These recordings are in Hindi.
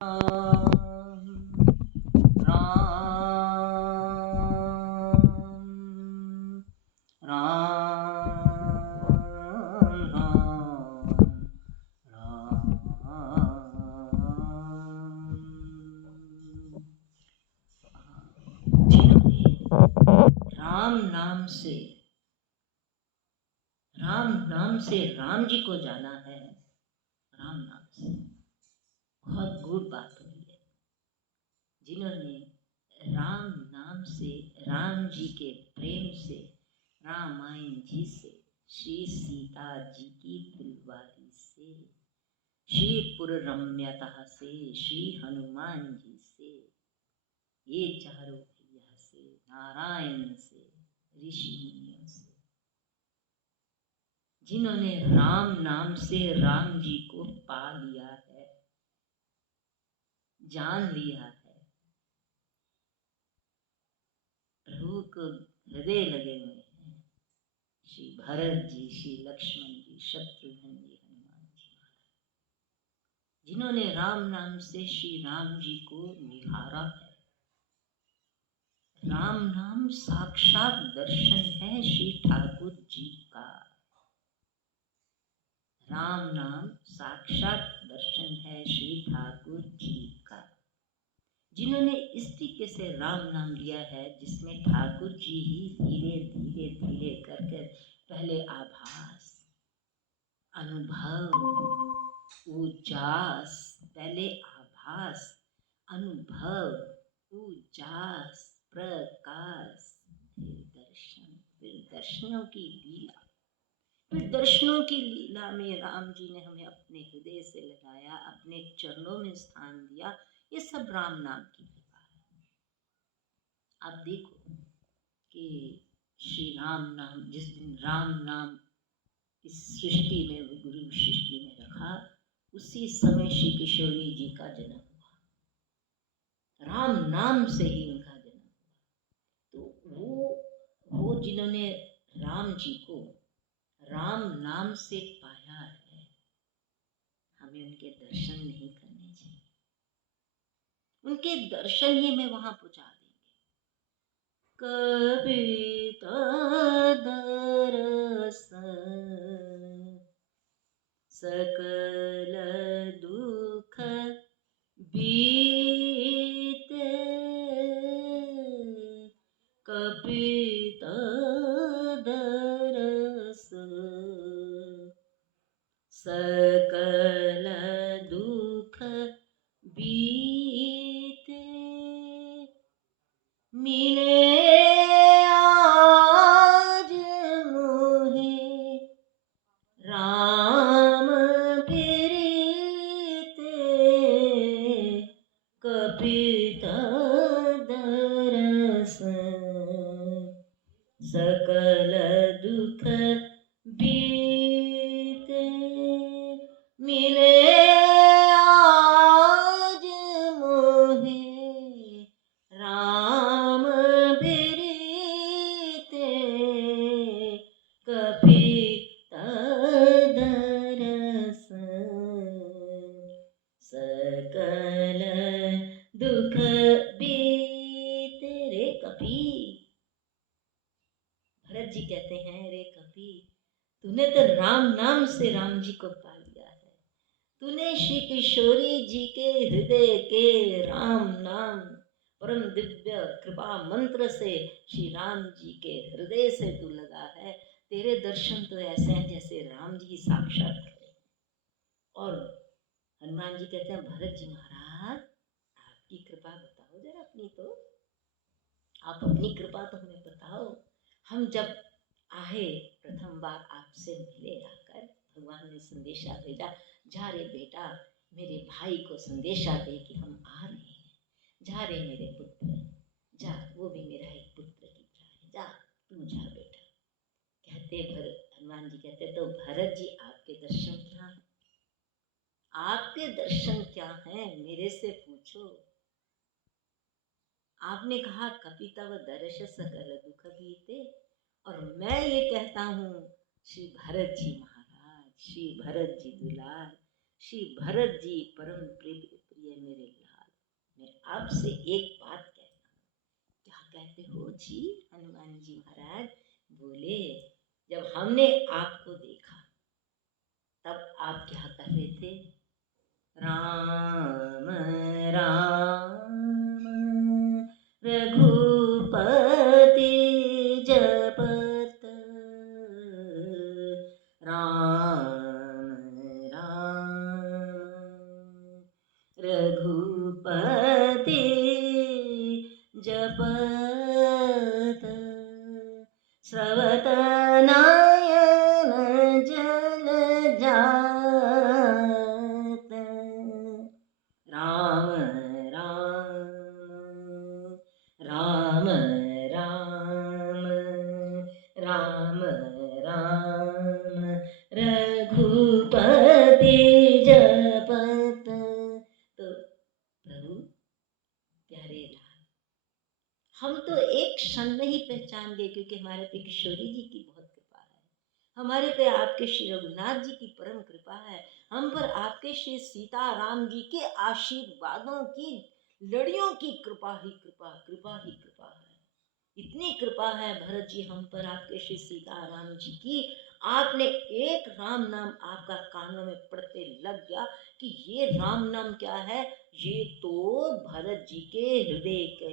राम राम राम नाम से राम जी को जाना है। राम नाम से बहुत गुड बात हुई है। जिन्होंने राम नाम से, राम जी के प्रेम से, रामायण जी से, श्री सीता जी की फुलवारी से, श्री पुररम्यता से, श्री हनुमान जी से, ये चारों भैया से, नारायण से, ऋषि मुनियों से, जिन्होंने राम नाम से राम जी को पा लिया है, जान लिया है, प्रभु को हृदय लगे हुए हैं। श्री भरत जी, श्री लक्ष्मण जी, शत्रुघ्न जी, हनुमान जी, जिन्होंने राम नाम से श्री राम जी को निहारा है। राम नाम साक्षात दर्शन है श्री ठाकुर जी का। राम नाम साक्षात दर्शन है श्री ठाकुर जी का। जिन्होंने इस तरीके से राम नाम लिया है जिसमें ठाकुर जी ही धीरे धीरे धीरे करके पहले आभास, अनुभव, उजास, पहले आभास, अनुभव, उजास, प्रकाश, फिर दर्शन, फिर दर्शनों की लीला। फिर दर्शनों की लीला में राम जी ने हमें अपने हृदय से लगाया, अपने चरणों में स्थान दिया। ये सब राम नाम की कृपा है। आप देखो कि श्री राम नाम, जिस दिन राम नाम इस सृष्टि में, गुरु सृष्टि में रखा, उसी समय श्री किशोरी जी का जन्म हुआ। राम नाम से ही उनका जन्म हुआ। तो वो जिन्होंने राम जी को राम नाम से पाया है, हमें उनके दर्शन नहीं करने चाहिए। उनके दर्शन ही हमें वहां पहुंचा देंगे। कभी दर्शन सकल दुख बीते, कभी दर्शन सकल दुख बीते, मिले आज मोहे राम प्रीते, कपित दर्शन सकल दुख बीते, मिले आज मोहे राम प्रीते, कपित दर्शन सकल दुख बीते। रे कपि, भरत जी कहते हैं, रे कपि, तूने तो राम नाम से राम जी को पा लिया है। तूने श्री किशोरी जी के हृदय के राम नाम परम दिव्य कृपा मंत्र से श्री राम जी के हृदय से तू लगा है। तेरे दर्शन तो ऐसे हैं जैसे राम जी साक्षात खड़े। और हनुमान जी कहते हैं, भरत जी महाराज, आपकी कृपा बताओ जरा अपनी, तो आप अपनी कृपा तो हमें बताओ। हम जब आए प्रथम बार आपसे मिले, आकर भगवान ने संदेशा भेजा, जा रे बेटा, मेरे भाई को संदेशा दे कि हम आ रहे हैं। जा रे मेरे पुत्र, जा, वो भी मेरा एक पुत्र की तरह है, जा तू जा बेटा। कहते हनुमान जी कहते, तो भरत जी आपके दर्शन क्या हैं? आपके दर्शन क्या हैं, मेरे से पूछो। आपने कहा कपि तव दर्श सकल दुख बीते, और मैं ये कहता हूँ श्री भरत जी महाराज, श्री भरत जी दुलार, श्री भरत जी परम प्रिय मेरे आपसे एक बात कहना। क्या कहते हो जी? हनुमान जी महाराज बोले, जब हमने आपको देखा तब आप क्या कर रहे थे? राम राम रघुपति जपत, राम राम रघुपति जपत, स्रवत नयन जल जात, राम राम राम राम राम रघुपति जपत। तो प्रभु प्यारे लाल, हम तो एक क्षण में ही पहचान गए, क्योंकि हमारे पे किशोरी जी की बहुत कृपा है, हमारे पे आपके श्री रघुनाथ जी की परम कृपा है, हम पर आपके श्री सीताराम जी के आशीर्वादों की लड़ियों की कृपा ही कृपा, कृपा ही कृपा है। इतनी कृपा है भरत जी हम पर, आपके श्री सीताराम जी की, आपने एक राम नाम आपका कानों में पड़ते लग गया कि ये राम नाम क्या है, ये तो भरत जी के हृदय के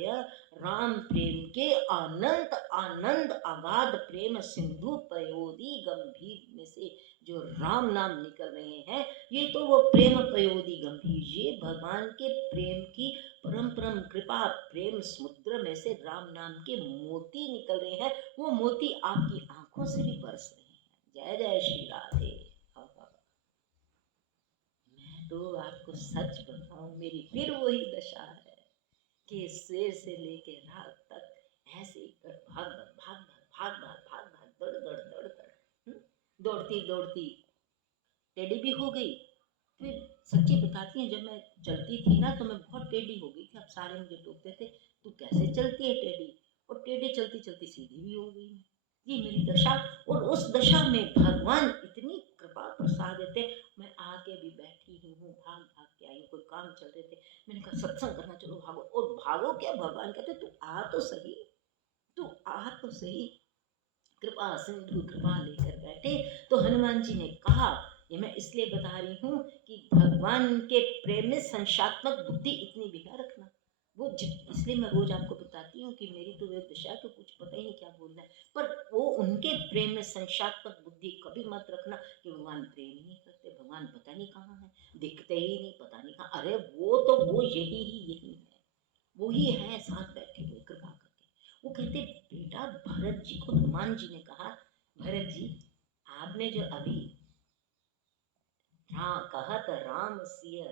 राम प्रेम के अनंत आनंद अगाध प्रेम सिंधु पयोदी गंभीर में से जो राम नाम निकल रहे हैं, ये तो वो प्रेम पयोदी गंभीर, ये भगवान के प्रेम की परम परम कृपा प्रेम समुद्र में से राम नाम के मोती निकल रहे हैं, वो मोती आपकी आंखों से भी बरस रहे हैं। जय जय श्री राधे। मैं तो आपको सच बताऊं, मेरी फिर वही दशा है कि शेर से लेके रात तक ऐसे ही भाग भाग भाग भाग भाग भाग भाग दौड़ दौड़ दौड़ दौड़ दौड़ती दौड़ती टेढ़ी भी हो गई। फिर सच्ची बताती हैं, जब मैं चलती थी ना तो मैं बहुत टेढ़ी हो गई थी। अब सारे मुझे टोकते थे, तू कैसे चलती है टेढ़ी, और टेढ़ी चलती चलती सीधी भी हो गई। ये मेरी दशा, और उस दशा में भगवान इतनी कृपा प्रसाद देते। मैं आके भी बैठी ही हूँ, भाग भाग के आई, कोई काम चल रहे थे, मैंने कहा सत्संग करना, चलो भागो। और भागो क्या, भगवान कहते तू आ तो सही, तू आ तो सही, कृपा सिंधु कृपा लेकर बैठे। तो हनुमान जी ने कहा, ये मैं इसलिए बता रही हूँ कि भगवान के प्रेम में संशात्मक बुद्धि इतनी बिना रखना। वो इसलिए मैं रोज आपको बताती हूँ कि मेरी तो वे दशा को कुछ पता ही नहीं क्या बोलना है, पर वो उनके प्रेम में संशात्मक बुद्धि कभी मत रखना कि भगवान प्रेम ही नहीं करते, भगवान पता नहीं कहाँ है, दिखते ही नहीं, पता नहीं कहाँ। अरे वो तो वो यही है, वो ही है साथ बैठे हुए कृपा करके। वो कहते बेटा, भरत जी को हनुमान जी ने कहा, भरत जी आपने जो अभी कहत राम सिय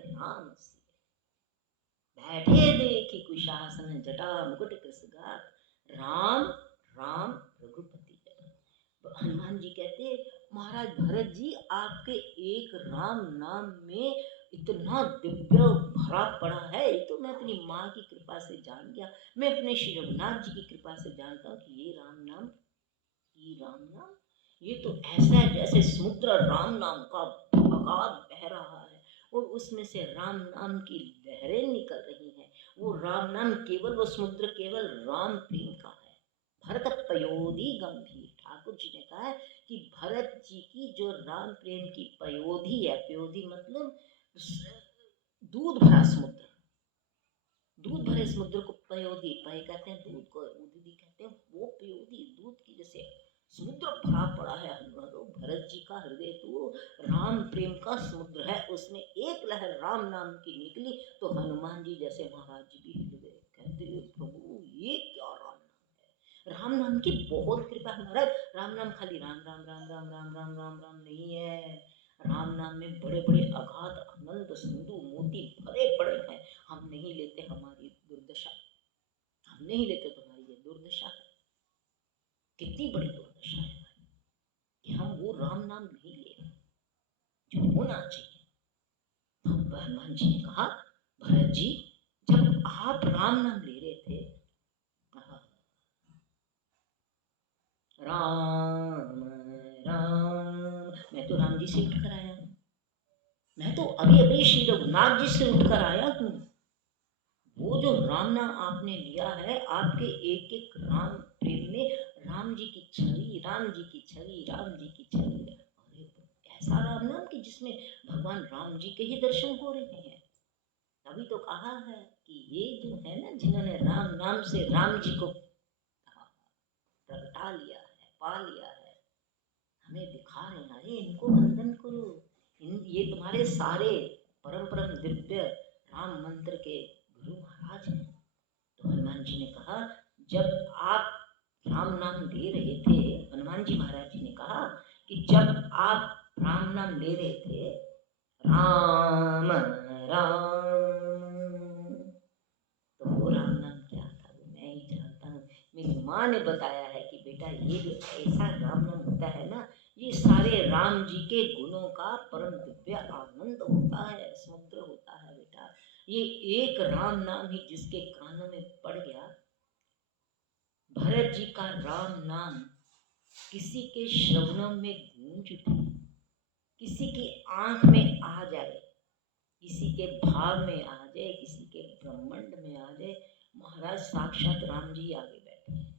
बैठे देखी कुशासन जटा मुकुट कृसगात, राम राम रघुपति। हनुमान जी कहते महाराज भरत जी, आपके एक राम नाम में इतना दिव्य भरा पड़ा है, ये तो मैं अपनी माँ की कृपा से जान गया, मैं अपने श्री रघुनाथ जी की कृपा से जानता हूँ कि ये राम नाम ये तो ऐसा है जैसे समुद्र राम नाम का अगाध बह रहा है, और उसमें से राम नाम की लहरें निकल रही हैं। वो राम नाम केवल, वो समुद्र केवल राम प्रेम का है। भरत पयोधी गंभीर, ठाकुर जी ने कहा है कि भरत जी की जो राम प्रेम की पयोधी है, पयोधी मतलब दूध भरा समुद्र, दूध भरे समुद्र को पयोधी, पय कहते हैं दूध को, उदधी कहते हैं, वो पयोधी दूध की जैसे समुद्र भरा पड़ा है। भरत जी का हृदय तो राम प्रेम का समुद्र है, उसमें एक लहर राम नाम की निकली तो हनुमान जी जैसे महाराज जी भी हिल गए, कहते प्रभु ये क्या राम नाम है, राम नाम की बहुत कृपा है महाराज। राम नाम खाली राम राम राम राम राम राम राम राम नहीं है, राम नाम में बड़े बड़े अगाध आनंद सिंधु मोती भरे पड़े हैं। हम नहीं लेते, हमारी दुर्दशा, हम नहीं लेते, तुम्हारी ये दुर्दशा है। कितनी बड़ी दुर्दशा है कि हम वो राम नाम नहीं ले रहे जो होना चाहिए। तो हनुमान जी ने कहा, भरत जी जब आप राम नाम ले रहे थे, राम राम, मैं तो राम जी से उठ कर आया हूँ, मैं तो अभी अभी श्री रघुनाथ जी से उठ कर आया हूँ। वो जो राम नाम आपने लिया है, आपके एक एक राम प्रेम में राम जी की छवि, राम जी की छवि, राम जी की छवि। अरे ऐसा राम नाम कि जिसमें भगवान राम जी के ही दर्शन हो रहे हैं। तभी तो कहा है कि ये जो है ना, जिन्होंने राम नाम से राम जी को प्रगटा लिया है, पा लिया है, हमें दिखा रहे हैं, अरे इनको वंदन करो, ये तुम्हारे सारे परम परम दिव्य राम मंत्र के गुरु महाराज हैं। तो हनुमान जी ने कहा, जब आप राम नाम ले रहे थे, हनुमान जी महाराज जी ने कहा कि जब आप राम नाम ले रहे थे, राम राम, तो वो राम नाम क्या था वो मैं ही जानता हूँ। मेरी माँ ने बताया है कि बेटा ये जो ऐसा राम नाम होता है ना, ये सारे राम जी के गुणों का परम दिव्य आनंद होता है, समुद्र होता है बेटा। ये एक राम नाम ही जिसके कानों में पड़ गया, भरत जी का राम नाम किसी के श्रवणों में गूंज उठे, किसी की आंख में आ जाए, किसी के भाव में आ जाए, किसी के ब्रह्मांड में आ जाए, महाराज साक्षात राम जी आगे बैठे हैं।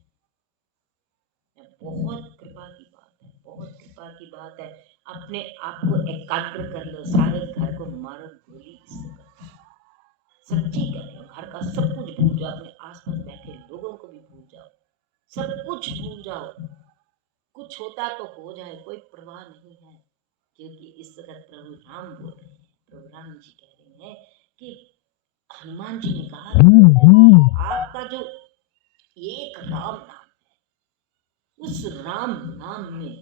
बहुत कृपा की बात है, बहुत कृपा की बात है। अपने आप को एकाग्र कर लो, सारे घर को मारो गोली, सच्ची कर लो, घर का सब कुछ भूल जाओ, अपने आसपास बैठे लोगों को भी भूल जाओ, सब कुछ भूल जाओ, कुछ होता तो हो जाए, कोई परवाह नहीं है। क्योंकि इस वक्त प्रभु राम बोल रहे हैं, प्रभु राम जी कह रहे हैं कि हनुमान जी ने कहा आपका जो एक राम नाम है, उस राम नाम में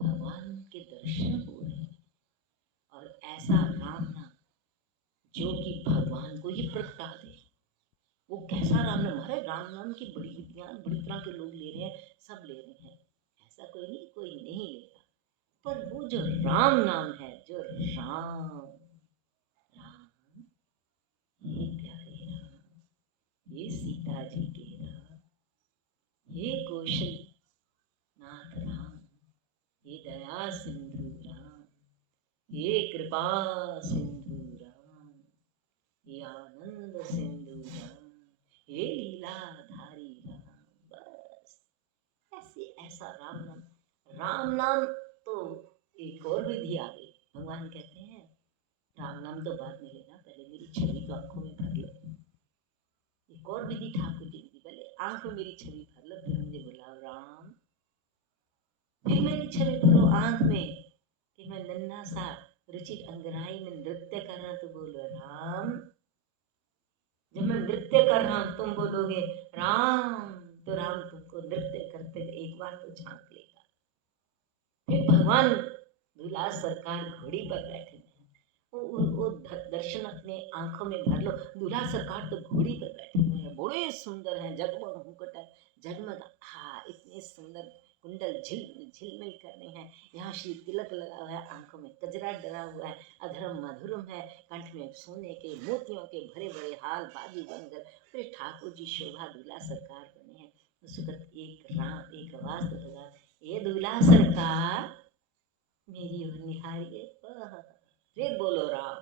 भगवान के दर्शन हो रहे हैं। और ऐसा राम नाम जो कि भगवान को ही प्रगटा दे, वो कैसा राम नाम है। राम नाम की बड़ी विद्यान बड़ी तरह के लोग ले रहे हैं, सब ले रहे हैं, ऐसा कोई नहीं लेता। पर वो जो राम नाम है, जो राम राम, ये प्यारे राम, ये सीता जी के राम, ये कौशल नाथ राम, ये दया सिंधु राम, ये कृपा सिंधु राम, ये आनंद सिंधु राम, ये लीलाधारी राम। बस ऐसा राम नाम, राम नाम तो एक और विधि आ गई। भगवान कहते हैं राम नाम तो बाद में लेना, पहले मेरी छवि तो आंखों में भर लो। एक और विधि ठाकुर जी की, पहले आंख में मेरी छवि भर लो, फिर मुझे बुलाओ राम। फिर मेरी छवि भरो आंख में कि मैं नन्हा सा रुचिर अंगराई में नृत्य कर रहा, तो बोलो राम। जब मैं नृत्य कर रहा हूं तुम बोलोगे राम, तो राम तुमको नृत्य करते एक बार तो झांक लेगा। फिर भगवान दूल्हा सरकार घोड़ी पर बैठे हैं, वो दर्शन अपने आंखों में भर लो। दूल्हा सरकार तो घोड़ी पर बैठे हुए हैं, बड़े सुंदर हैं, जगमग मुकुट है, जगमग, हाँ इतने सुंदर कुंडल झिलमिल कर रहे हैं। यहाँ श्री तिलक लगा हुआ है, आंखों में कजरा डरा हुआ है, अधरम मधुरम है, कंठ में सोने के मोतियों के भरे बड़े हाल बाजू बनकर फिर ठाकुर जी शोभा दूल्हा सरकार बने हैं। उस वक्त एक आवाज तो लगा, ये दूल्हा सरकार मेरी ओर निहारिए, फिर बोलो राम।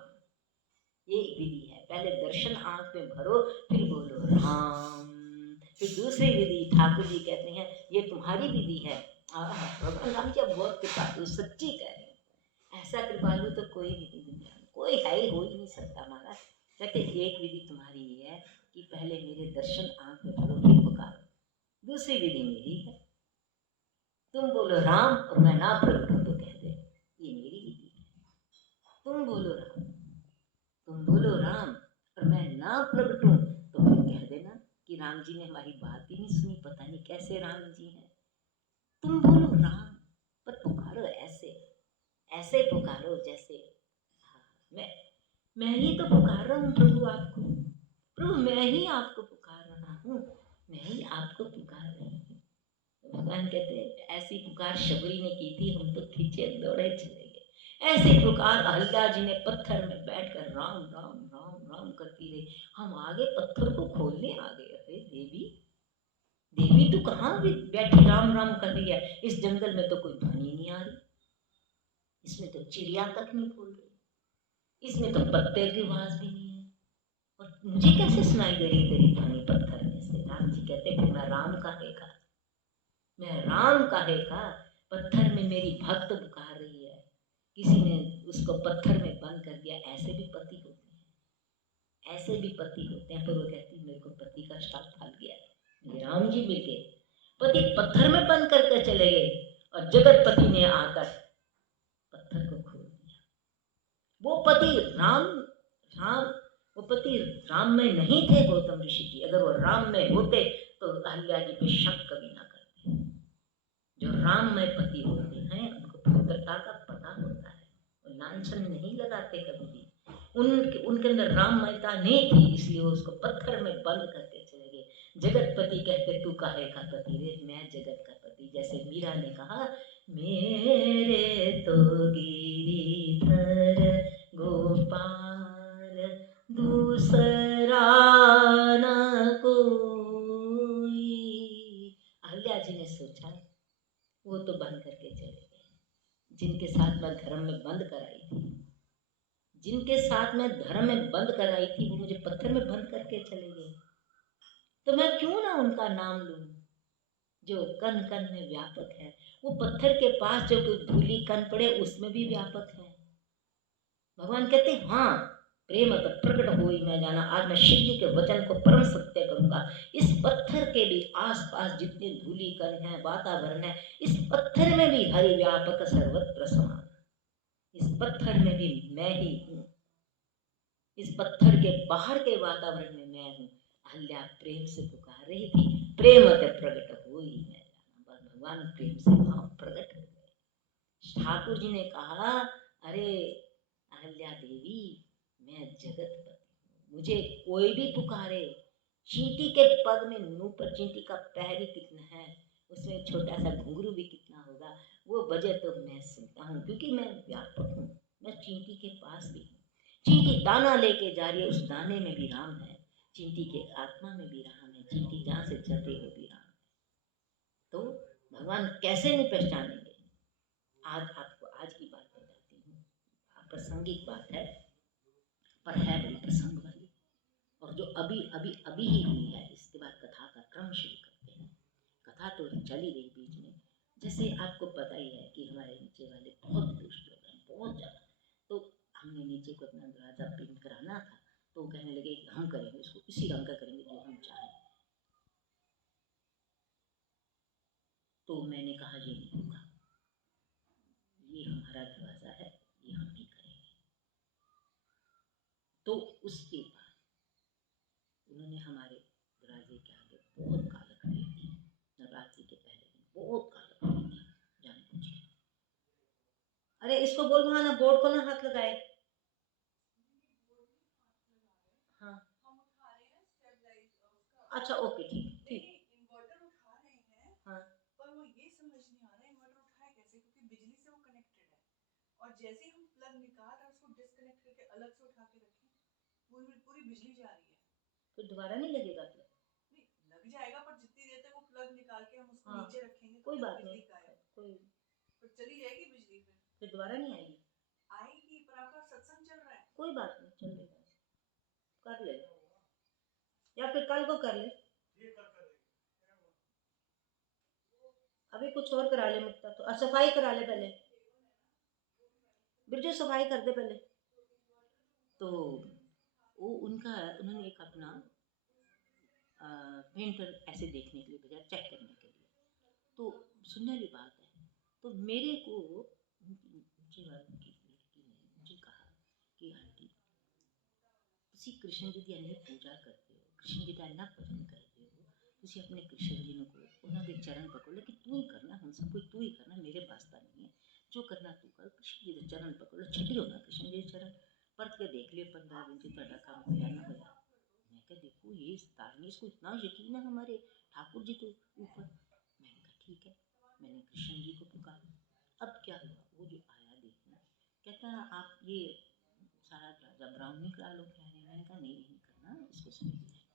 ये विधि है, पहले दर्शन आंख में भरो, फिर बोलो राम। फिर दूसरी विधि ठाकुर जी कहते हैं ये तुम्हारी विधि है। भगवान राम जी बहुत कृपालु, सच्ची कह रहे हैं, ऐसा कृपालु तो कोई नहीं दुनिया में, कोई है ही, हो ही नहीं सकता महाराज। कहते एक विधि तुम्हारी ये है कि पहले मेरे दर्शन आंख में भरो, फिर पुकारो। दूसरी विधि मेरी है, तुम बोलो राम और मैं ना प्रगटूं तो कह दे, ये मेरी विधि है। तुम बोलो राम, तुम बोलो राम और मैं ना प्रगटूं तो फिर कह देना कि राम जी ने हमारी बात ही नहीं सुनी, पता नहीं कैसे राम जी हैं। तुम बोलो राम, पर पुकारो ऐसे, ऐसे पुकारो जैसे, हाँ, मैं ही तो पुकार रहा हूँ प्रभु आपको, प्रभु मैं ही आपको पुकार रहा हूँ, मैं ही आपको पुकार रही हूँ। भगवान कहते हैं ऐसी पुकार शबरी ने की थी, हम तो खींचे दौड़े चले गए। ऐसी पुकार अहल्या जी ने पत्थर में बैठकर राम राम राम राम करती रही, हम आगे पत्थर को खोलने आ गए। अरे देवी, देवी तू कहाँ बैठी राम राम कर रही है, इस जंगल में तो कोई ध्वनि नहीं आ रही, इसमें तो चिड़िया तक नहीं बोल रही, इसमें तो पत्ते की आवाज भी नहीं है, और मुझे कैसे सुनाई दे रही तेरी ध्वनि पत्थर में से? राम जी कहते फिर मैं राम कहेगा, मैं राम कहेगा, पत्थर में मेरी भक्त पुकार रही है, किसी ने उसको पत्थर में बंद कर दिया। ऐसे भी पति होते हैं, ऐसे भी पति होते हैं। पर वो कहती मेरे को पति का श्राप फल गया, मुझे राम जी मिल गए। पति पत्थर में बंद करके चले गए और जगतपति ने आकर पत्थर को खोल दिया। वो पति राम राम वो पति राम में नहीं थे गौतम ऋषि जी। अगर वो राम में होते तो अहल्या जी पे शक कभी ना करते। जो राम में पति होते हैं उनको पवित्रता का पता होता है, वो लांछन नहीं लगाते कभी भी। उनके अंदर राममयता नहीं थी, इसलिए वो उसको पत्थर में बंद करके चले गए। जगतपति कहते तू काहे का पति रे? मैं जगत का पति। जैसे मीरा ने कहा मेरे तो गिरिधर गोपाल दूसरा न कोई। अहल्या जी ने सोचा वो तो बंद करके चले गए, जिनके साथ मैं धर्म में बंद कराई थी, जिनके साथ मैं धर्म में बंद कराई थी, वो मुझे पत्थर में बंद करके चले गए, तो मैं क्यों ना उनका नाम लूं जो कण कण में व्यापक है। वो पत्थर के पास जो कोई धूली कण पड़े उसमें भी व्यापक है। भगवान कहते हाँ प्रेम प्रकट हो ही मैं जाना। आज मैं शिव जी के वचन को परम सत्य करूंगा। इस पत्थर के भी आसपास जितने धूली कण है, वातावरण है, इस पत्थर में भी हरि व्यापक सर्वत्र समान। इस पत्थर में भी मैं ही हूँ, इस पत्थर के बाहर के वातावरण में मैं हूँ। अहल्या प्रेम से पुकार रही थी, प्रेम प्रकट हो ही मैं जाना। बस भगवान प्रेम से वहां प्रकट हो गए। ठाकुर जी ने कहा अरे अहल्या देवी मैं जगतपति हूँ, मुझे कोई भी पुकारे। चींटी के पग में नूह पर चींटी का पैर ही कितना है, उसमें छोटा सा घुंघरू भी कितना होगा, वो बजे तो मैं सुनता हूँ, क्योंकि मैं व्यापक हूँ। मैं चींटी के पास भी हूँ। चींटी दाना लेके जा रही है, उस दाने में भी राम है, चींटी के आत्मा में भी राम है, चींटी जहाँ से चल रही हो भी राम है। तो भगवान कैसे नहीं पहचानेंगे? आज आपको आज की बात बताती हूँ, प्रासंगिक बात है पर है बड़ी प्रसंग वाली, और जो अभी अभी अभी ही हुई है। इसके बाद कथा का क्रम शुरू करते हैं। कथा तो चल ही रही बीच में। जैसे आपको पता ही है कि हमारे नीचे वाले बहुत दुष्ट लोग हैं, बहुत ज़्यादा। तो हमने नीचे को अपना दरवाज़ा पेंट कराना था, तो वो कहने लगे कि हम करेंगे इसको इसी रंग का करेंगे जो हम चाहें। तो मैंने कहा ये नहीं होगा, ये हमारा दरवाज़ा है, ये हम ही करेंगे। तो उसके बाद उन्होंने हमारे दरवाजे के आगे बहुत काला खड़ी थी। नवरात्रि के पहले दिन बहुत काला खड़ी थी, जान पूछ के। अरे इसको बोल वहां ना बोर्ड को ना हाथ लगाए। हाँ अच्छा ओके ठीक ठीक। इन्वर्टर उठा रहे हैं हाँ, पर वो ये समझ नहीं आ रहा इन्वर्टर उठाए कैसे, क्योंकि बिजली से वो कनेक्टेड है। और जैसे ही हम प्लग निकाल और उसको डिस्कनेक्ट करके अलग से उठा के रखें, पूरी पूरी बिजली जा रही है। तो दोबारा नहीं लगेगा प्लग? नहीं लग जाएगा, पर जितनी देर तक वो प्लग निकाल के हम उसको नीचे रखेंगे कोई बात नहीं, कोई तो चली जाएगी बिजली। फिर दोबारा नहीं आएगी? आएगी, पर आपका सत्संग चल रहा है। कोई बात नहीं, चलेगा, कर ले, या फिर कल को कर ले। अभी कुछ और करा ले मुक्ता, तो सफाई करा ले पहले, बिरजू सफाई कर दे पहले। तो वो उन्होंने एक अपना पेंटर ऐसे देखने के लिए भेजा, चेक करने के लिए। तो सुनने वाली बात है, तो मेरे को ऊंची वाली की लड़की ने मुझे कहा कि आंटी तुसी कृष्ण जी की अन्य पूजा करते हो, कृष्ण जी का अन्ना भजन करते हो, तुसी अपने कृष्ण जी को उन्होंने चरण पकड़ो, लेकिन तू ही करना, हम सब कुछ तू ही करना, मेरे वास्ता नहीं है, जो करना तू कर। कृष्ण जी के चरण पकड़ो, छड्डियो ना कृष्ण जी चरण, परत के देख लियो 15 दिन से ਤੁਹਾਡਾ काम होया ना होया। मैं क्या देखो ये तारनी, इसको इतना यकीन है हमारे ठाकुर जी के ऊपर। मैंने कहा ठीक है, मैंने कृष्ण जी को पुकारा। अब क्या हुआ, वो जो आया देखना, कहता आप ये सारा राजा ब्राह्मणी करा लो कह रहे हैं। मैंने कहा नहीं नहीं करना, इसको समझ लिया।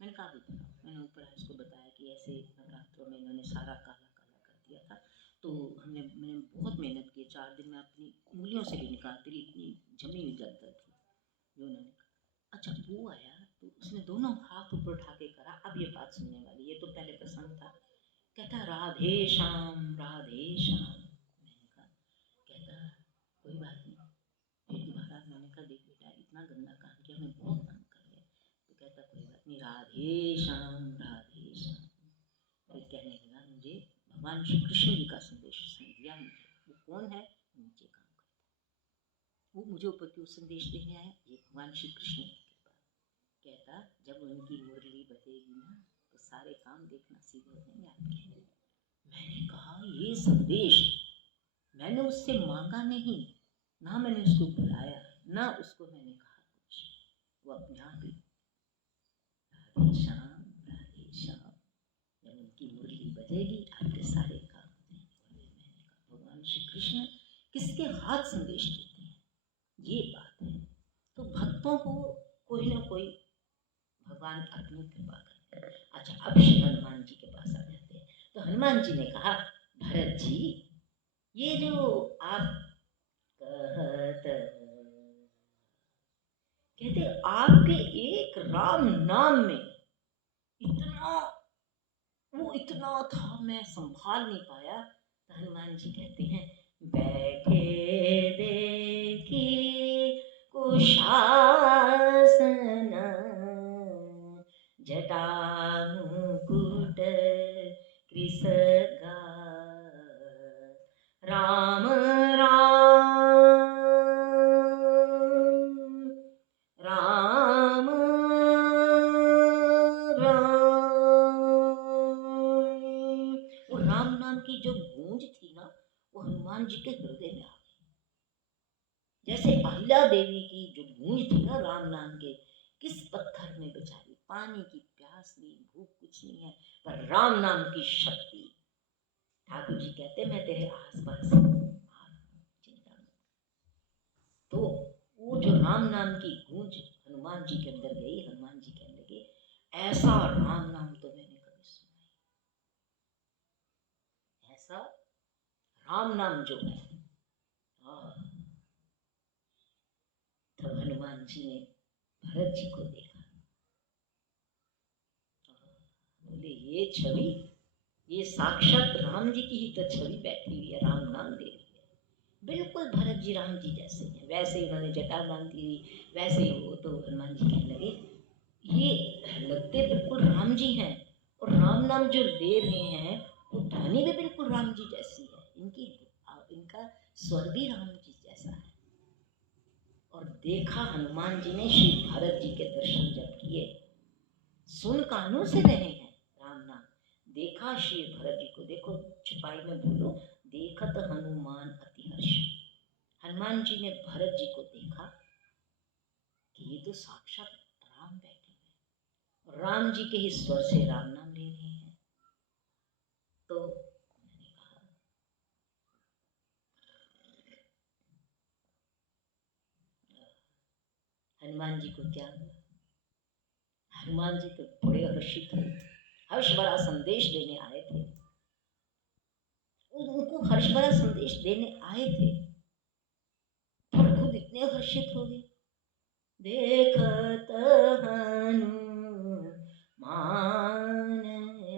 मैंने कहा ऊपर आओ, मैंने ऊपर आया, इसको बताया कि ऐसे नवरात्रों में इन्होंने सारा काला काला कर दिया था। तो मैंने बहुत मेहनत की, 4 दिन में अपनी उंगलियों से भी निकालती रही, इतनी जमी हुई जलता थी जो उन्होंने। अच्छा वो आया, उसने दोनों हाथ ऊपर उठा के करा। अब ये बात सुनने वाली, ये तो पहले प्रसंग था। कहता राधे श्याम राधे श्याम। मैंने कहा, कहता कोई बात नहीं। फिर महाराज मैंने कहा देख बेटा इतना गंदा काम किया, मैं बहुत तंग कर गया। तो कहता कोई बात नहीं, राधे श्याम राधे श्याम। फिर कहने लगा मुझे भगवान श्री कृष्ण जी का संदेश दिया मुझे। वो कौन है? नीचे काम करता है। वो मुझे ऊपर क्यों संदेश देने आया? ये भगवान श्री कृष्ण की कृपा। कहता जब उनकी मुरली बजेगी ना तो सारे काम देखना सीधे हो जाएंगे आपके। मैंने कहा ये संदेश मैंने उससे मांगा नहीं, ना मैंने उसको बुलाया, ना उसको मैंने कहा कुछ। वो अपने आप ही राधे श्याम राधे श्याम। जब उनकी मुरली बजेगी आपके सारे काम हो जाएंगे। मैंने कहा भगवान श्री कृष्ण किसके हाथ संदेश देते हैं, ये बात है। तो भक्तों को कोई ना कोई भगवान अपनी कृपा करते हैं। अच्छा अब श्री हनुमान जी के पास आ जाते हैं। तो हनुमान जी ने कहा भरत जी ये जो आप कहते आपके एक राम नाम में इतना वो इतना था मैं संभाल नहीं पाया। तो हनुमान जी कहते हैं बैठे देखी कुशासन जटा मुकुट कृसगा राम राम राम राम। वो राम नाम की जो गूंज थी ना वो हनुमान जी के हृदय में आ गई। जैसे अहिल्या देवी की जो गूंज थी ना राम नाम के, किस पत्थर में बेचारी पानी की प्यास नहीं, भूख कुछ नहीं है, पर राम नाम की शक्ति। ठाकुर जी कहते मैं तेरे आसपास चिंता मत। तो वो जो राम नाम की गूंज हनुमान जी के अंदर गई। हनुमान जी कहने लगे ऐसा राम नाम तो मैंने कभी सुना नहीं। ऐसा राम नाम जो है। तब हनुमान जी ने भरत जी को देखा। बोले ये छवि, ये साक्षात राम जी की ही तो छवि बैठी हुई है, राम नाम दे रही है। बिल्कुल भरत जी राम जी जैसे हैं। वैसे ही उन्होंने जटा बांधी हुई, वैसे ही वो तो हनुमान जी कहने लगे ये लगते बिल्कुल राम जी हैं। और राम नाम जो ले रहे हैं वो ध्वनि भी बिल्कुल राम जी जैसी है। इनका स्वर भी राम जी जैसा है। और देखा हनुमान जी ने श्री भरत जी के दर्शन जब किए, सुन कानों से रहे हैं राम नाम। देखा श्री भरत जी को, देखो छुपाई में बोलो देखत हनुमान अति हर्ष। हनुमान जी ने भरत जी को देखा कि ये तो साक्षात राम बैठे हैं, राम जी के ही स्वर से राम नाम ले रहे हैं। तो मैंने कहा हनुमान जी को क्या हुआ? हनुमान जी तो बड़े हर्षित थे, हर्ष भरा संदेश देने आए थे। उनको हर्ष भरा संदेश देने आए थे पर खुद इतने हर्षित हो गए। देखत हनुमान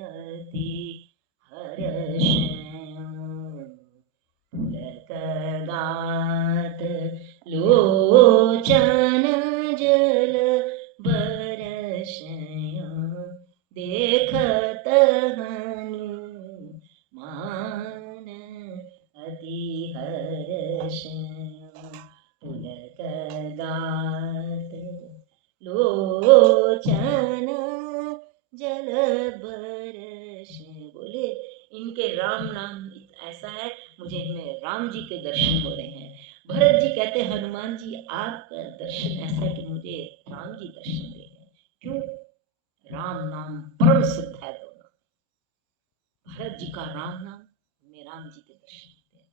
अति हर्ष पुलक गात लोचन जल बरसय। देखत हनुमान अति हर्ष पुलक गात लोचन जल बरस। बोले इनके राम नाम ऐसा है, मुझे इनमें राम जी के दर्शन हो रहे हैं। भरत जी कहते हनुमान जी आपका दर्शन ऐसा है कि मुझे राम जी दर्शन दे रहे हैं। क्यों? राम नाम परम सिद्ध है दोनों। भरत जी का राम नाम उनमें राम जी के दर्शन होते हैं,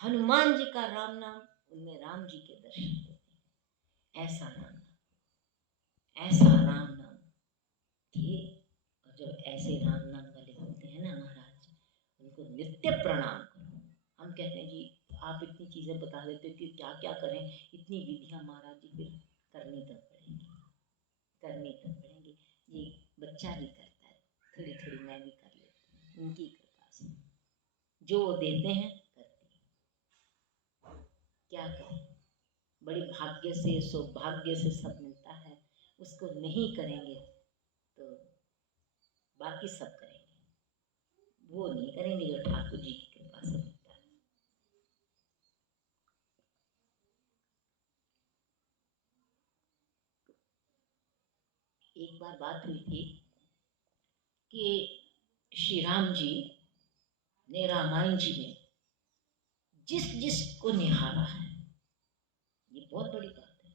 हनुमान जी का राम नाम उनमें राम जी के दर्शन होते हैं। ऐसा राम नाम कि और जब ऐसे राम नाम वाले होते हैं ना महाराज, उनको नित्य प्रणाम करो। हम कहते हैं जी आप इतनी चीजें बता देते हो कि क्या क्या करें, इतनी विधियां महाराज जी फिर करनी तो करनी तो पड़ेंगी। ये बच्चा भी करता है, थोड़ी थोड़ी मैं भी कर लेती हूँ, उनकी कृपा से जो वो देते हैं करती हूँ। क्या करें, बड़े भाग्य से सौभाग्य से सब मिलता है, उसको नहीं करेंगे तो बाकी सब करेंगे, वो नहीं करेंगे जो ठाकुर जी की कृपा से मिलता है। एक बार बात हुई थी कि श्री राम जी ने रामायण जी में जिस जिस को निहारा है, ये बहुत बड़ी बात है।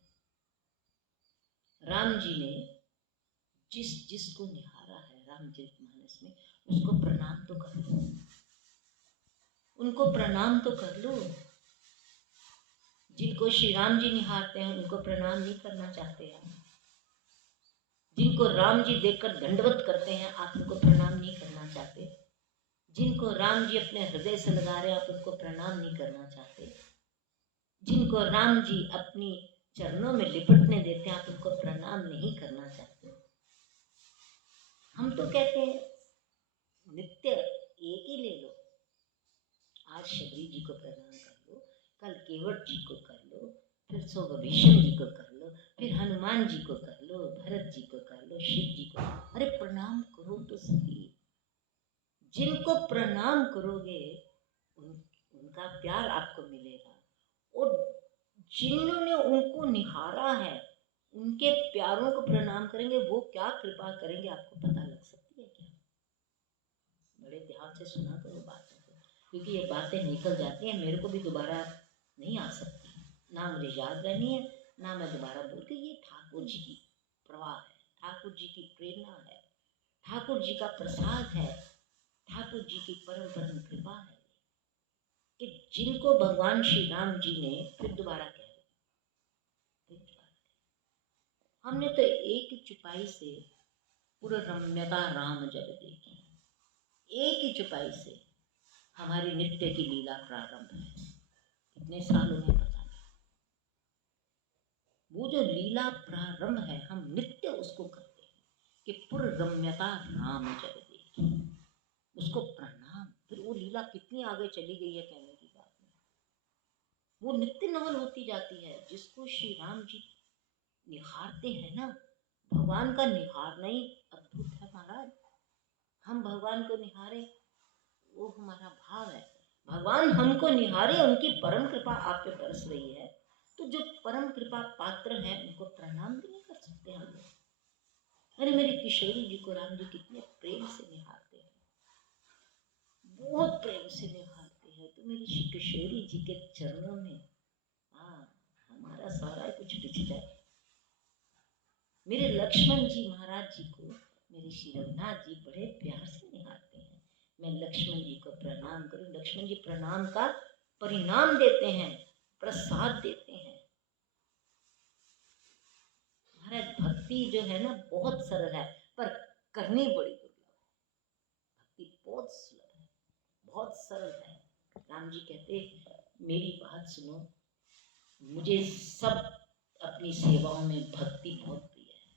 राम जी ने जिस जिस को निहारा है रामचरितमानस में, उसको प्रणाम तो कर लो, उनको प्रणाम तो कर लो। जिनको श्री राम जी निहारते हैं उनको प्रणाम नहीं करना चाहते आप? जिनको राम जी देखकर दंडवत करते हैं आप उनको प्रणाम नहीं करना चाहते? जिनको राम जी अपने हृदय से लगा रहे हैं आप उनको प्रणाम नहीं करना चाहते? जिनको राम जी अपनी चरणों में लिपटने देते हैं आप उनको प्रणाम नहीं करना चाहते? हम तो कहते हैं नित्य एक ही ले लो, आज शबरी जी को प्रणाम कर लो, कल केवट जी को कर लो, फिर विभीषण जी को कर लो, फिर हनुमान जी को कर लो, भरत जी को कर लो, शिव जी को। अरे प्रणाम करो तो सही। जिनको प्रणाम करोगे उनका प्यार आपको मिलेगा, और जिन्होंने उनको निहारा है उनके प्यारों को प्रणाम करेंगे, वो क्या कृपा करेंगे आपको पता लग सकती है क्या? बड़े ध्यान से सुना करो बातों को, क्योंकि ये बातें निकल जाती हैं, मेरे को भी दोबारा नहीं आ सकती, ना मुझे याद रहनी है, ना मैं दोबारा बोल के। ये ठाकुर जी की प्रवाह है, ठाकुर जी की प्रेरणा है, ठाकुर जी का प्रसाद है, ठाकुर जी की परम परम कृपा है कि जिनको भगवान श्री राम जी ने, फिर दोबारा कह रहे, हमने तो एक चुपाई से पूरा रम्यता राम जब देखी, एक ही चुपाई से हमारी नित्य की लीला प्रारंभ है। कितने सालों में पता नहीं, वो जो लीला प्रारंभ है हम नित्य उसको करते हैं कि पुर रम्यता राम जब देखी, उसको प्रणाम। फिर वो लीला कितनी आगे चली गई है कहने की बात नहीं, वो नित्य नवल होती जाती है। जिसको श्री राम जी निहारते हैं ना, भगवान का निहारना ही अद्भुत है महाराज। हम भगवान को निहारे, वो हमारा भाव है। भगवान हमको निहारे, उनकी परम कृपा आप पे बरस रही है, तो जो परम कृपा पात्र हैं उनको प्रणाम भी नहीं कर सकते हम लोग? अरे मेरी किशोरी जी को राम जी कितने प्रेम से निहारते हैं, बहुत प्रेम से निहारते हैं। तो मेरी श्री किशोरी जी के चरणों में हमारा सारा कुछ बिछ जाए। मेरे लक्ष्मण जी महाराज जी को मेरे श्री रघुनाथ जी बड़े प्यार से निहारते हैं, मैं लक्ष्मण जी को प्रणाम करूं। लक्ष्मण जी प्रणाम का परिणाम देते हैं, प्रसाद देते हैं। महाराज भक्ति जो है ना बहुत सरल है, पर करनी बड़ी दुर्लभ है। भक्ति बहुत सुलभ है, बहुत सरल है। राम जी कहते मेरी बात सुनो, मुझे सब अपनी सेवाओं में भक्ति बहुत प्रिय है,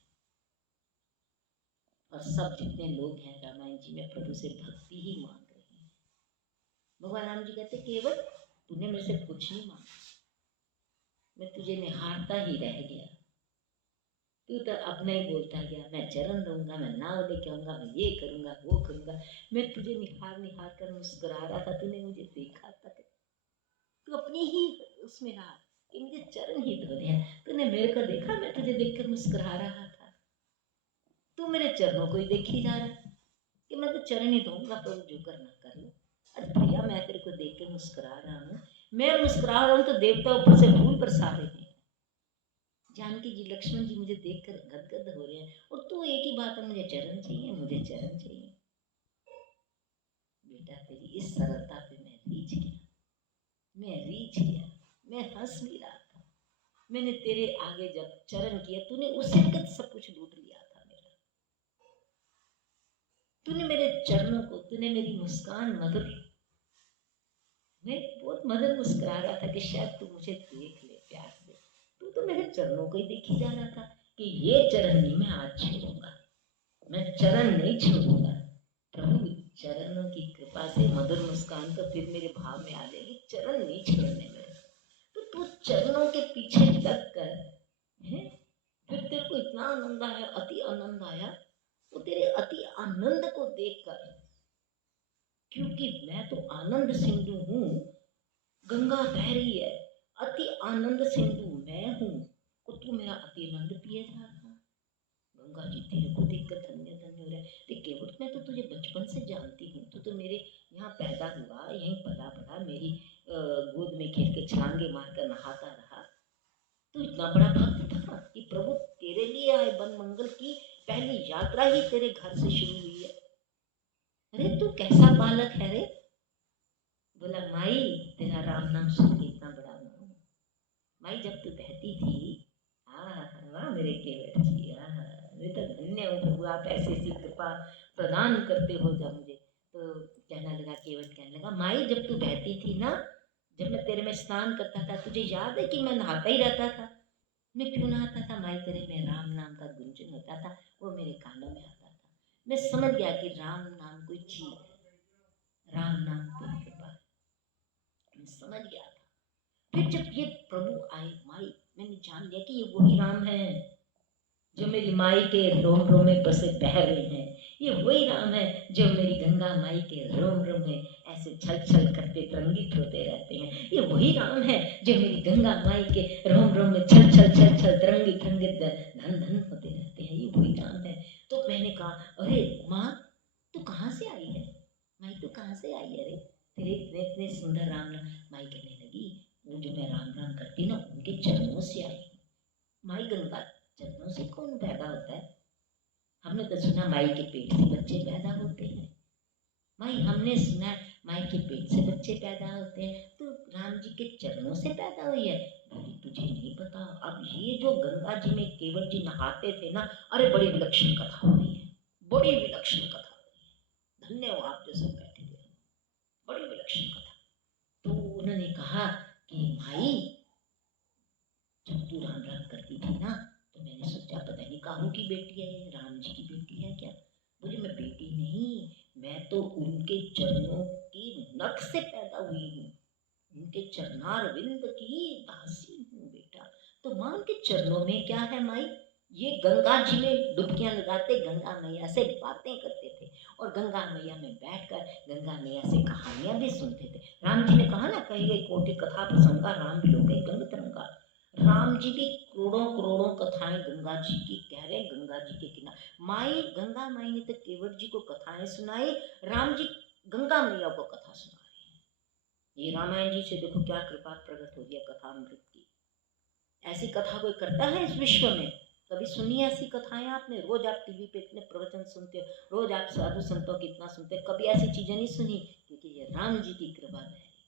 और सब जितने लोग हैं रामायण जी में प्रभु से भक्ति ही मांग रहे हैं। भगवान राम जी कहते केवल तूने मेरे से कुछ नहीं मांगा, मैं तुझे निहारता ही रह गया। तू तो अपना ही बोलता गया, मैं चरण दूंगा, मैं नाव लेके आऊंगा, मैं ये करूंगा वो करूंगा। मैं तुझे निहार निहार कर मुस्कुरा रहा था, तूने मुझे देखा तक, तू अपनी ही उसमें रहा कि मुझे चरण ही धोने हैं। तूने मेरे को देखा, मैं तुझे देखकर मुस्कुरा रहा था, तू मेरे चरणों को ही देखी जा रहा है कि मैं तो चरण ही धोऊंगा, प्रभु जो करना कर लो। अरे भैया मैं तेरे को देख के मुस्कुरा रहा हूँ, मैं मुस्कुरा रहा हूँ तो देवता ऊपर से फूल बरसा रहे हैं। जानकी जी लक्ष्मण जी मुझे देखकर गदगद हो रहे हैं, और तू एक ही बात है, मुझे चरण चाहिए, मुझे चरण चाहिए। बेटा तेरी इस सरलता पे मैं रीझ गया, मैं रीझ गया, मैं हंस भी रहा था। मैंने तेरे आगे जब चरण किया, तूने उसी वक्त सब कुछ लूट लिया था मेरा। तूने मेरे चरणों को, तूने मेरी मुस्कान मधुर, मैं बहुत मधुर मुस्कुरा रहा था कि शायद तू मुझे देख ले प्यार से। तू तो मेरे चरणों को ही देखी जा रहा था, कि ये चरण नहीं मैं आज छोड़ूंगा, मैं चरण नहीं छोड़ूंगा। प्रभु चरणों की कृपा से मधुर मुस्कान तो फिर मेरे भाव में आ जाएगी, चरण नहीं छोड़ने में। तो तू चरणों के पीछे लग कर है, फिर तेरे को इतना आनंद आया, अति आनंद आया। तो तेरे अति आनंद को देखकर, क्योंकि मैं तो आनंद सिंधु हूँ, गंगा बह रही है, अति आनंद सिंधु मैं हूँ, तो तू मेरा अति आनंद पिए जा रहा। गंगा जी तेरे को देखकर धन्य धन्य हो रहा है। तो केवट मैं तो तुझे बचपन से जानती हूँ, तो मेरे यहाँ पैदा हुआ, यहीं पला पड़ा, मेरी गोद में खेल के छलांगे मारकर नहाता रहा। तो इतना बड़ा भक्त था कि प्रभु तेरे लिए आए, वन मंगल की पहली यात्रा ही तेरे घर से शुरू हुई है। अरे तू कैसा बालक है रे? बोला माई तेरा राम नाम सुन के इतना बड़ा हुआ। माई जब तू बहती थी, वाह मेरे केवट जी, मैं तो धन्य हूँ प्रभु, आप ऐसी ऐसी कृपा प्रदान करते हो जब मुझे। तो कहने लगा, केवट कहने लगा, माई जब तू बहती थी ना, जब मैं तेरे में स्नान करता था, तुझे याद है कि मैं नहाता ही रहता था? मैं क्यों नहाता था माई? तेरे में राम नाम का गुंजन होता था, वो मेरे कानों में आता था। मैं समझ गया कि राम नाम कोई चीज है, राम नाम कोई कृपा, मैं समझ गया था। फिर जब ये प्रभु आए माई, मैंने जान लिया कि ये वही राम है जो मेरी माई के रोम रोम में बसे बह रहे हैं। ये वही राम है जो मेरी गंगा माई के रोम रोम में ऐसे छल छल करते तरंगित होते रहते हैं। ये वही राम है जो मेरी गंगा माई के रोम रोम में छल छल छल छल तरंगित तरंगित धन धन होते रहते हैं। ये वही राम है। तो मैंने कहा, अरे माँ तू कहाँ से आई है? माई तू कहाँ से आई है रे? तेरे इतने इतने सुंदर राम नाम। माई कहने लगी, वो जो मैं राम राम करती ना, उनके चरणों से आई। माई गंगा चरणों से कौन पैदा होता है? हमने तो सुना माई के पेट से बच्चे पैदा होते हैं। माई हमने सुना माई के पेट से बच्चे पैदा होते हैं, तो राम जी के चरणों से पैदा हुई है। बोली तुझे नहीं पता? अब ये जो गंगा जी में केवट जी नहाते थे ना, अरे बड़ी विलक्षण कथा हो रही है, बड़ी विलक्षण कथा हो रही है। धन्य हो आप जो सब बैठे हुए, बड़ी विलक्षण कथा। तो उन्होंने कहा कि माई जब तू राम राम करती थी ना, तो मैंने सोचा पता नहीं काहू की बेटी है, ये राम जी की बेटी है क्या? बोले मैं बेटी नहीं, मैं तो उनके चरणों की नख से पैदा हुई हूँ, उनके चरणार विंद की दासी हूँ बेटा। तो माँ उनके चरणों में क्या है माई? ये गंगा जी में डुबकियां लगाते गंगा मैया से बातें करते थे, और गंगा मैया में बैठकर गंगा मैया से कहानियां भी सुनते थे। राम जी ने कहा ना, कही गई कोटि कथा प्रसंगा राम बिलोके गंग तरंगा। राम जी की करोड़ों करोड़ों कथाएं गंगा जी की कह रहे, गंगा जी के किनारे माई, गंगा माई ने तो केवट जी को कथाएं सुनाई, राम जी गंगा मैया को कथा सुना रहे हैं। ये रामायण जी से देखो क्या कृपा प्रकट हो गया कथा अमृत की। ऐसी कथा कोई करता है इस विश्व में? कभी सुनी ऐसी कथाएं आपने? रोज आप टीवी पे इतने प्रवचन सुनते हो, रोज आप साधु संतों की इतना सुनते हो, कभी ऐसी चीजें नहीं सुनी? क्योंकि ये राम जी की कृपा बह रही है,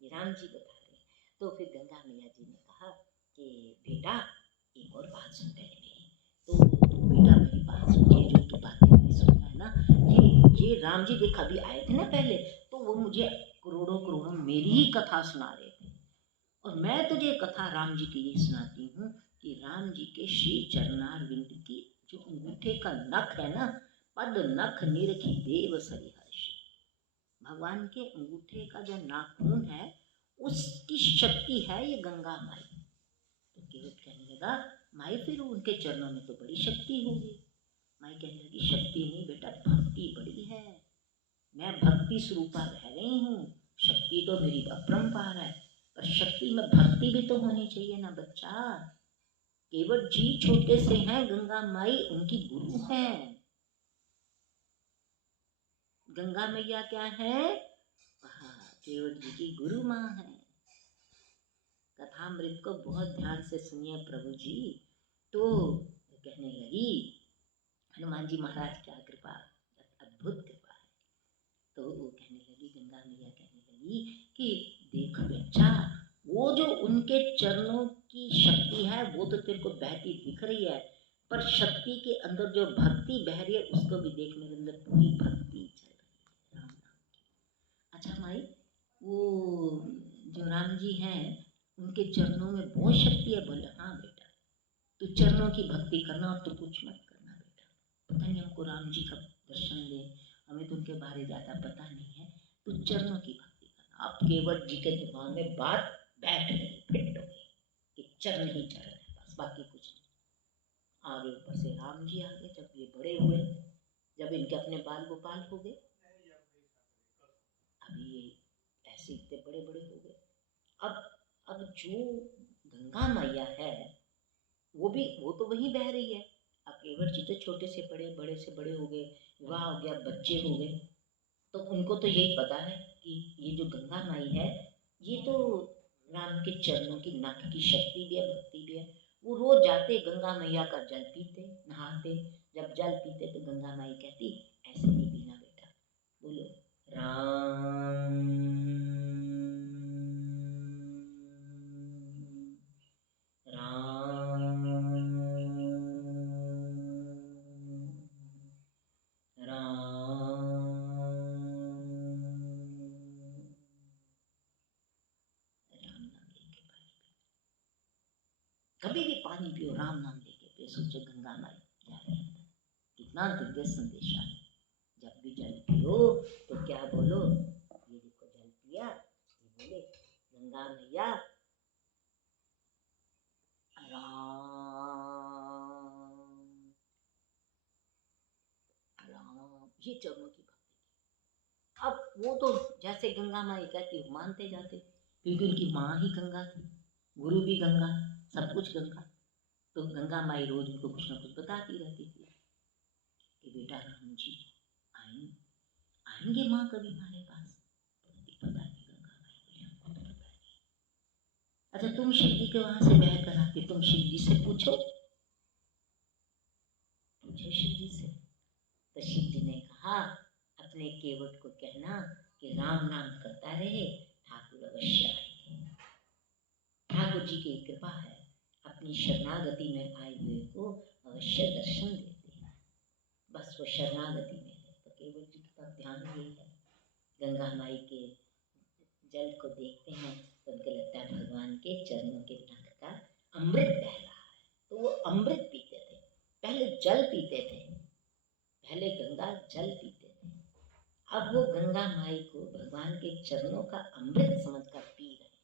ये राम जी बता रहे हैं। तो फिर गंगा मैया जी ने कहा कि बेटा एक और बात सुन पहले मेरी। तो बेटा मेरी बात सुनिए, जो की बातें मैंने सुना है ना, ये राम जी देख अभी आए थे ना पहले, तो वो मुझे करोड़ों करोड़ों मेरी ही कथा सुना रहे थे, और मैं तुझे कथा राम जी की ये सुनाती हूँ कि राम जी के श्री चरणार विंद की जो अंगूठे का नख है ना, पद नख निरखी देव सरिहर्षि, भगवान के अंगूठे का जो नाखून है उसकी शक्ति है ये गंगा माई। तो केवट कहने लगा, माई फिर उनके चरणों में तो बड़ी शक्ति होगी। माई कहने लगी, शक्ति नहीं बेटा, भक्ति बड़ी है, मैं भक्ति स्वरूपा रह रही हूँ, शक्ति तो मेरी अपरंपार है, पर शक्ति में भक्ति भी तो होनी चाहिए ना बच्चा। केवट जी छोटे से हैं, गंगा माई उनकी गुरु है। गंगा मैया क्या है? केवट जी की गुरु माँ है। कथामृत को बहुत ध्यान से सुनिए प्रभु जी। तो कहने लगी, हनुमान जी महाराज क्या कृपा, अद्भुत कृपा है। तो वो कहने लगी, गंगा मैया कहने लगी कि देख बच्चा, वो जो उनके चरणों की शक्ति है वो तो तेरे को बहती दिख रही है, पर शक्ति के अंदर जो भक्ति बह रही है उसको भी देख, मेरे अंदर पूरी भक्ति चल रही है राम नाम की। अच्छा माई, वो जो राम जी हैं उनके चरणों में बहुत शक्ति है? बोले हाँ बेटा, तो चरणों की भक्ति करना और तो कुछ मत करना बेटा। पता नहीं हमको राम जी का दर्शन दे, हमें तो उनके बारे ज़्यादा पता नहीं है। तो चरणों की भक्ति करना। आप केवट जी के दिमाग में बात बैठ गई, फिट हो गई कि चरण ही चरण है बस, बाकी कुछ नहीं। आगे ऊपर से राम जी आ गए, जब ये बड़े हुए, जब इनके अपने बाल गोपाल हो गए, अभी ये ऐसे इतने बड़े बड़े हो गए। अब जो गंगा मैया है वो तो वहीं बह रही है। अब केवट जी तो छोटे से बड़े, बड़े से बड़े हो गए, विवाह हो गया, बच्चे हो गए, तो उनको तो यही पता है कि ये जो गंगा माई है ये तो राम के चरणों की नख की शक्ति भी है, भक्ति भी है। वो रोज जाते गंगा मैया का जल पीते, नहाते। जब जल पीते तो गंगा माई कहती ऐसे नहीं पीना बेटा, बोलो राम राम राम राम नाम लेके पानी पियो। कभी भी पानी पियो, राम नाम लेके पियो। सोचो गंगा माई जा रही है, कितना दिव्य संदेशा है। जब भी जल पियो तो क्या बोलो, ये देखो जल पिया, ये बोले गंगा मैया राम राम, ये चरणों की भक्ति। अब वो तो जैसे गंगा माई कहती मानते जाते, क्योंकि उनकी माँ ही गंगा थी, गुरु भी गंगा, सब कुछ गंगा। तो गंगा माई रोज उनको कुछ ना कुछ बताती रहती थी कि बेटा राम जी आएंगे, आएंगे माँ कभी हमारे पास। पता नहीं गंगा माई बोले हमको तो पता नहीं। अच्छा तुम शिव जी के वहां से बह कर आते, तुम शिव जी से पूछो, पूछो शिव जी से। तो शिव जी ने कहा अपने केवट को कहना कि राम नाम करता रहे, ठाकुर अवश्य आएंगे। ठाकुर जी की कृपा है, अपनी शरणागति में आए हुए को अवश्य दर्शन देते हैं। बस वो शरणागति में है। तो केवट जी का ध्यान यही है, गंगा माई के जल को देखते हैं तो उनको लगता है भगवान के चरणों के नख का अमृत बह रहा है, तो वो अमृत पीते थे। पहले जल पीते थे, पहले गंगा जल पीते थे, अब वो गंगा माई को भगवान के चरणों का अमृत समझकर पी रहे हैं।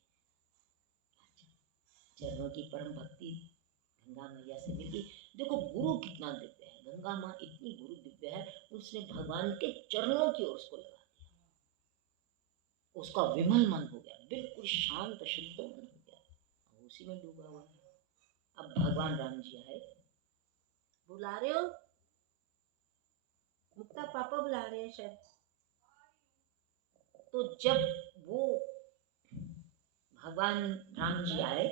चरणों की परम भक्ति गंगा मैया से मिली। देखो गुरु कितना दिव्य है, गंगा माँ इतनी गुरु दिव्य है, उसने भगवान के चरणों की ओर उसको लगा दिया, उसका विमल मन हो गया, बिल्कुल शांत शुद्ध मन हो गया, उसी में डूबा हुआ है। अब भगवान राम जी आए, बुला रहे हो मुक्ता, पापा बुला रहे हैं शायद। तो जब वो भगवान राम जी आए,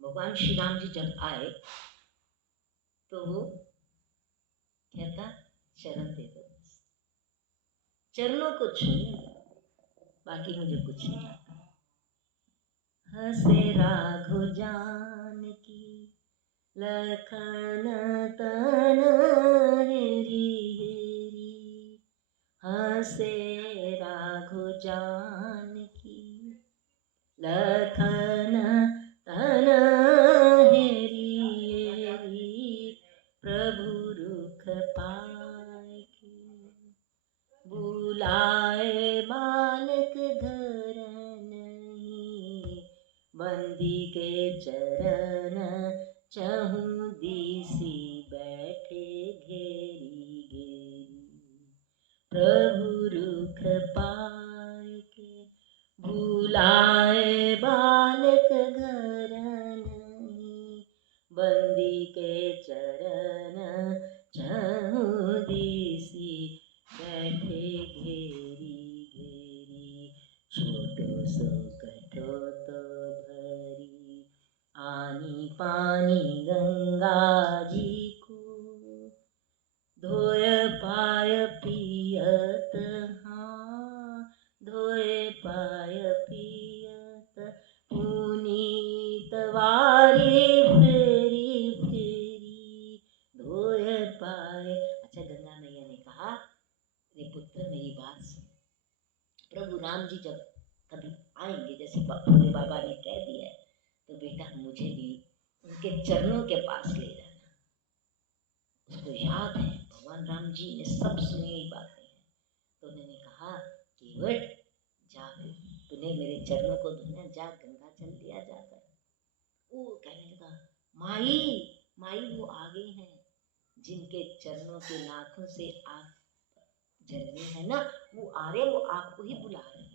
भगवान श्री राम जी जब आए तो वो कहता शरण दे दो, चरणों को छूने, बाकी मुझे कुछ नहीं आता। हसे राघो जानकी लखन तन हेरी हेरी, हसे राघो जानकी लखन तन हेरी हेरी, प्रभु रुख पाए के बुलाए बालक घर नहीं, बंदी के चरण चहु दिसी बैठे घेरी घेरी, प्रभु रुख पाए के बुलाए बालक घर नहीं, बंदी के चरण चहु दिसी बैठे घेरी घेरी, छोटो सो कठो तो भरी, आनी पानी गंगा जी को, धोय पाय पियत हाँ, धोए पाय पियत, पुनीत वारी फेरी फेरी, धोए पाय। अच्छा गंगा मैया ने कहा रे पुत्र मेरी बात सुन, प्रभु राम जी जब कभी आएंगे, जैसे भोले बाबा ने मुझे भी उनके चरणों के पास ले जाना। उसको याद है भगवान राम जी ने सब सुनी हुई बातें हैं। तो उन्होंने कहा केवट जा, तूने मेरे चरणों को धोना, जा गंगा जल लिया जाकर। वो कहने लगा माई माई वो आ गई हैं जिनके चरणों के नाखून से आप जन्मे है ना, वो आ रहे, वो आपको ही बुला रहे हैं।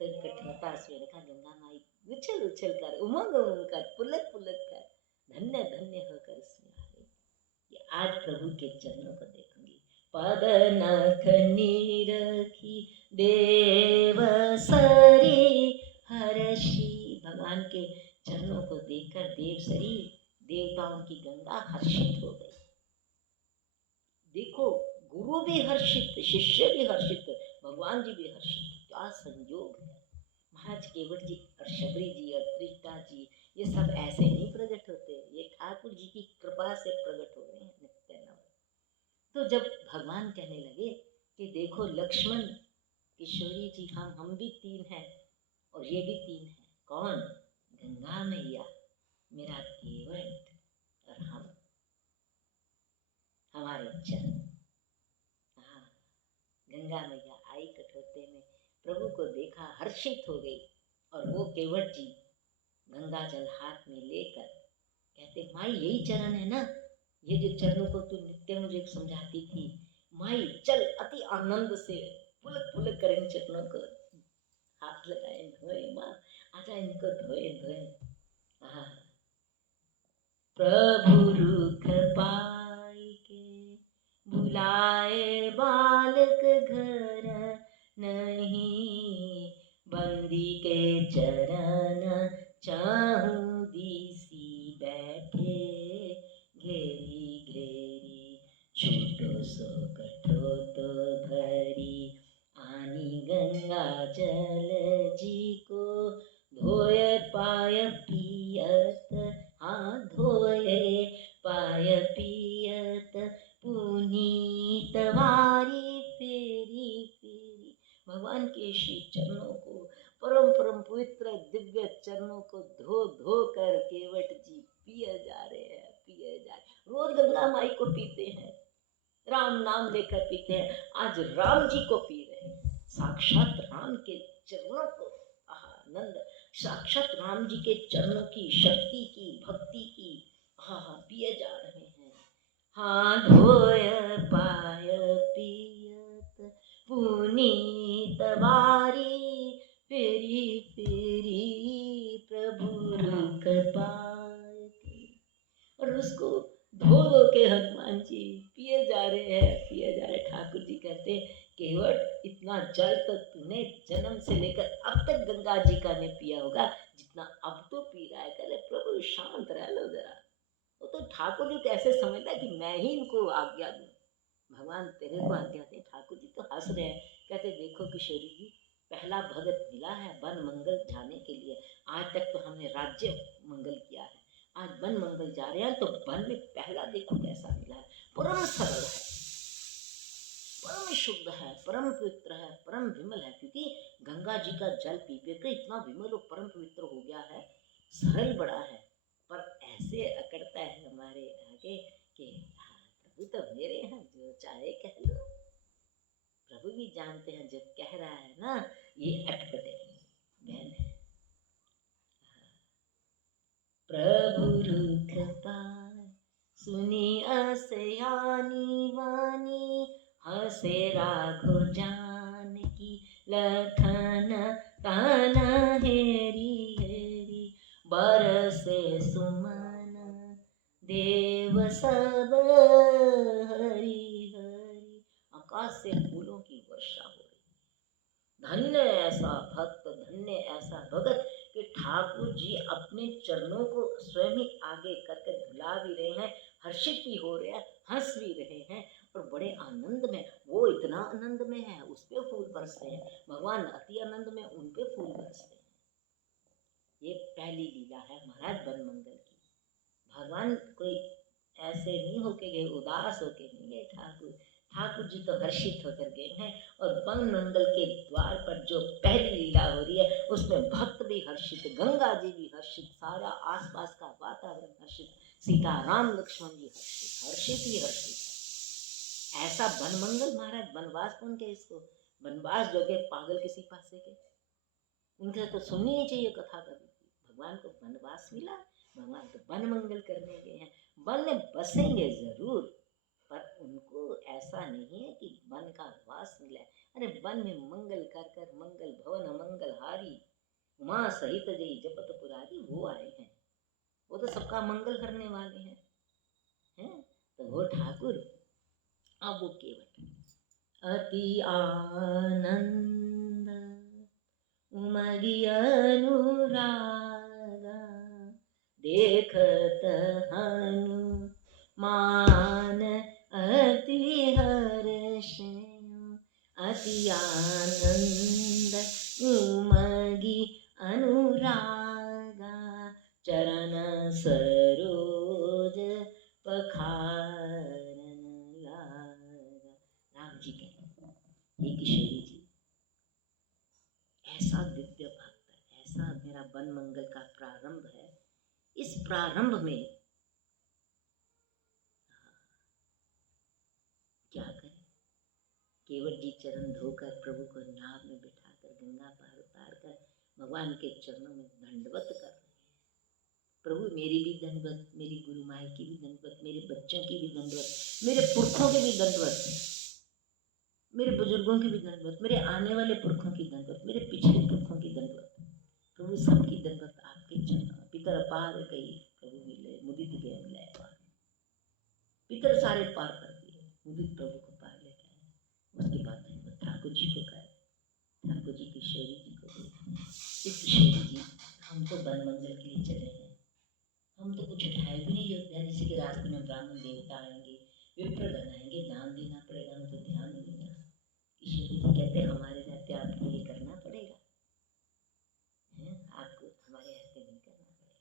तो कठोरता से रखा गंगा माई उछल उछल कर उमंग उमंग कर पुलक पुलक कर धन्य धन्य होकर इसमें आ गई कि आज प्रभु के चरणों को देखूंगी। पद नख नीरखी देव सरी हर्षी, भगवान के चरणों को देखकर देवसरी देवताओं की गंगा हर्षित हो गई। देखो गुरु भी हर्षित, शिष्य भी हर्षित, भगवान जी भी हर्षित, क्या संयोग है। महाराज केवट जी और शबरी जी और त्रिष्टा जी ये सब ऐसे नहीं प्रकट होते, ये ठाकुर जी की कृपा से प्रकट हो रहे हैं नित्य नव। तो जब भगवान कहने लगे कि देखो लक्ष्मण किशोरी जी हम भी तीन हैं और ये भी तीन हैं, कौन? गंगा मैया, मेरा केवट और हम, हमारे चरण। हाँ, गंगा मैया आई कठोते में, प्रभु को देखा, हर्षित हो गई। और वो केवट जी गंगा जल हाथ में लेकर कहते माई यही चरण है ना, ये जो चरणों को तू नित्य मुझे समझाती थी, माई चल अति आनंद से पुलक पुलक कर इन चरणों को हाथ लगाए धोए, माँ आजा इनको धोए धोए। प्रभु रुख पाई के बुलाए बालक घर नहीं, बंदी के चरण चाहूं दिसी बैठे, घेरी घेरी छूटो सो कठो तो भरी, आनी गंगा जल जी को धोए पाय पियत, हाँ धोए पाय पियत पुनीत वारी फेरी फेरी। भगवान के श्री चरणों को, परम परम पवित्र दिव्य चरणों को धो धो कर केवट जी पिए जा रहे हैं, पिए जा रहे। रोज गंगा माई को पीते हैं, राम नाम लेकर पीते हैं, आज राम जी को पी रहे हैं, साक्षात राम के चरणों को आनंद, साक्षात राम जी के चरणों की शक्ति की भक्ति की पिए जा रहे हैं। हाँ धोय पाय पियत पुनीत वारी फेरी फेरी, प्रभु रुख पाय। और उसको धो धो के हनुमान जी पिए जा रहे हैं, पिए जा रहे। ठाकुर जी कहते केवट इतना जल तो तूने जन्म से लेकर अब तक गंगा जी का ने पिया होगा जितना अब तो पी रहा है। कहले प्रभु शांत रह लो जरा। वो तो ठाकुर जी तो ऐसे समझता कि मैं ही इनको आज्ञा दूं, भगवान तेरे को आज्ञा दे। ठाकुर जी तो हंस रहे हैं, कहते देखो किशोरी जी, पहला भगत मिला है वन मंगल जाने के लिए, आज तक तो हमने राज्य मंगल किया है, आज वन मंगल जा रहे हैं तो वन में पहला देखो कैसा मिला है, परम सरल है, परम शुद्ध है, परम पवित्र है, परम विमल है, क्योंकि गंगा जी का जल पी पी के इतना विमल और परम पवित्र हो गया है, सरल बड़ा है। पर ऐसे अकड़ता है हमारे आगे कि प्रभु तो मेरे हैं, जो चाहे कह लो। प्रभु भी जानते हैं जो कह रहा है ना ये अटपटे बहन है। प्रभु रुख पाय सुनी असयानी वानी, हसे राघो जानकी लखन तन हेरी हेरी, बरसे सुमन देव सब हरि हरि। आकाश से फूलों की वर्षा हो रही। धन्य ऐसा भक्त, धन्य ऐसा भगत कि ठाकुर जी अपने चरणों को स्वयं ही आगे करके धुला भी रहे हैं, हर्षित भी हो रहे हैं, हंस भी रहे हैं और बड़े आनंद में। वो इतना आनंद में है, उस पे फूल बरसते हैं, भगवान अति आनंद में, उन पे फूल बरसते हैं। ये पहली लीला है महाराज वन मंगल की। भगवान कोई ऐसे नहीं होके गए, उदास होके नहीं गए ठाकुर, ठाकुर जी तो हर्षित होकर गए हैं और वन मंगल के द्वार पर जो पहली लीला हो रही है उसमें भक्त भी हर्षित, गंगा जी भी हर्षित, सारा आसपास का वातावरण हर्षित, सीता राम लक्ष्मण जी हर्षित, हर्षित ही हर्षित। ऐसा वन मंगल महाराज, वनवास कौन के इसको? वनवास जो के पागल किसी पासे के, उनसे तो सुननी नहीं चाहिए कथा कभी। भगवान को वनवास मिला, भगवान तो वन मंगल करने गए हैं। वन में बसेंगे जरूर, पर उनको ऐसा नहीं है कि वन का वास मिला है। अरे वन में मंगल कर कर मंगल भवन मंगल हारी, उमा सहित जय जपत पुरारी, वो आए हैं, वो तो सबका मंगल करने वाले हैं। तो वो ठाकुर अब वो केवट अति आनंद उमगी अनुरागा देखत हनुमान अति हर्ष, अति आनंद उमगी अनुरागा चरण सरोज पखारन लागा। राम जी कहते ये किशोरी जी ऐसा दिव्य भक्त है, ऐसा मेरा वन मंगल का प्रारंभ है। इस प्रारंभ में क्या करें? केवट जी चरण धोकर प्रभु को नाव में बिठाकर गंगा पार उतार कर भगवान के चरणों में दंडवत कर रहे हैं। प्रभु मेरी भी दंडवत, मेरी गुरु माई की भी दंडवत, मेरे बच्चों की भी दंडवत, मेरे पुरखों की भी दंडवत, मेरे बुजुर्गों की भी दंडवत, मेरे आने वाले पुरखों की दंडवत, मेरे पिछले पुरखों की दंडवत। प्रभु सबकी दंडवत आपके चरणों। पितर पार गई प्रभु मिले, मुदित गए मिलाए पार। पितर सारे पार कर दिए, मुदित प्रभु को पार लेके आए। उसके बाद ठाकुर जी को कहा, ठाकुर जी किशोरी जी को देखा, किशोरी जी हम तो वन मंगल के लिए चले हैं, हम तो कुछ उठाए भी नहीं होते हैं। जैसे कि रास्ते में ब्राह्मण देवता आएंगे, विप्रगण आएंगे, दान देना पड़ेगा, हमें तो ध्यान ही नहीं रहा। किशोरी जी कहते हमारे रहते आपको ये करना पड़ेगा, आपको हमारे रहते नहीं करना पड़ेगा,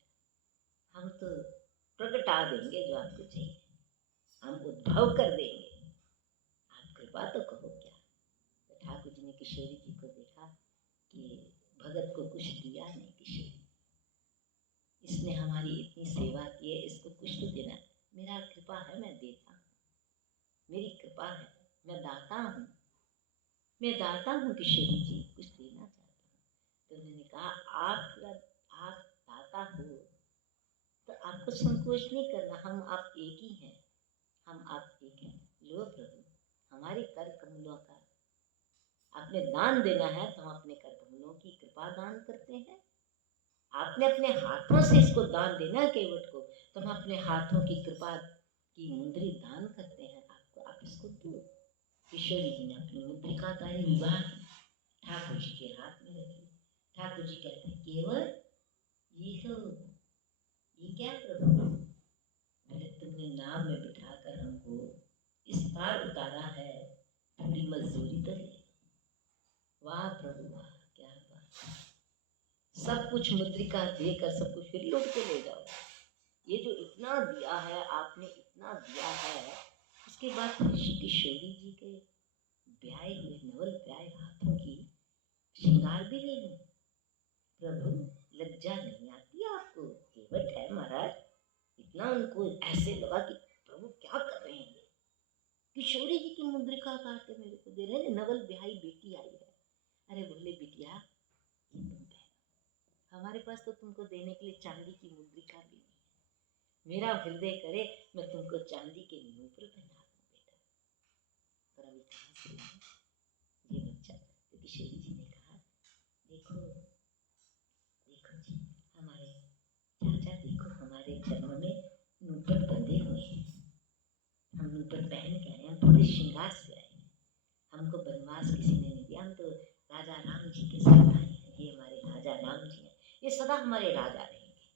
हम तो प्रगटा देंगे जो आपको चाहिए, हम उद्भव कर देंगे, आप कृपा तो कहो क्या। तो ठाकुर जी ने किशोरी जी को देखा कि भगत को कुछ दिया नहीं, किशोरी इसने हमारी इतनी सेवा की है, इसको कुछ तो देना। मेरा कृपा है, मैं देता हूँ, मेरी कृपा है, मैं दाता हूँ, मैं दाता हूँ किशोरी जी, कुछ देना चाहता हूँ। तो उन्होंने कहा आप दाता हो तो आपको संकोच नहीं करना, हम आप एक ही हैं, हम आप एक हैं। लो प्रभु हमारे कर कमलों का आपने दान देना है, तो हम अपने कर कमलों की कृपा दान करते हैं। आपने अपने हाथों से इसको दान देना केवट को, तो हम अपने हाथों की कृपा की मुद्री दान करते हैं आपको, आप इसको दो। किशोरी जी ने अपनी मुद्रिकाधारी विवाह की, ठाकुर जी के हाथ में रखी। ठाकुर जी कहते हैं केवट ये क्या प्रभु, बोले तुमने नाव में बिठाकर हमको इस पार उतारा है, थोड़ी मजदूरी तो ले। वाह प्रभु वाह, क्या बात, सब कुछ मुद्रिका देकर सब कुछ फिर लौट के ले जाओ। ये जो इतना दिया है आपने, इतना दिया है, उसके बाद ऋषि किशोरी जी के ब्याहे हुए नवल ब्याहे हाथों की श्रृंगार भी ले लो। प्रभु लज्जा नहीं आती आपको? केवट है महाराज, इतना उनको ऐसे लगा कि प्रभु क्या कर रहे हैं ये, किशोरी जी की मुद्रिका काट के मेरे को दे रहे हैं, नवल ब्याही बेटी आई है। अरे बोले बिटिया ये तुम पहनो, हमारे पास तो तुमको देने के लिए चांदी की मुद्रिका भी नहीं है, मेरा हृदय करे मैं तुमको चांदी के नूपुर पहना दूं बेटा, पर अभी कहाँ से ये बच्चा। तो किशोरी जी ने कहा देखो देखो जी, हमारे चाचा देखो हमारे चरणों में नूपुर बंधे हुए हैं, हम नूपुर पहन के आए हैं, पूरे श्रृंगार से आए हैं, हमको वनवास किसी ने नहीं दिया, हम तो राजा राम जी के साथ आए हैं, ये हमारे राजा राम जी हैं, ये सदा हमारे राजा रहेंगे,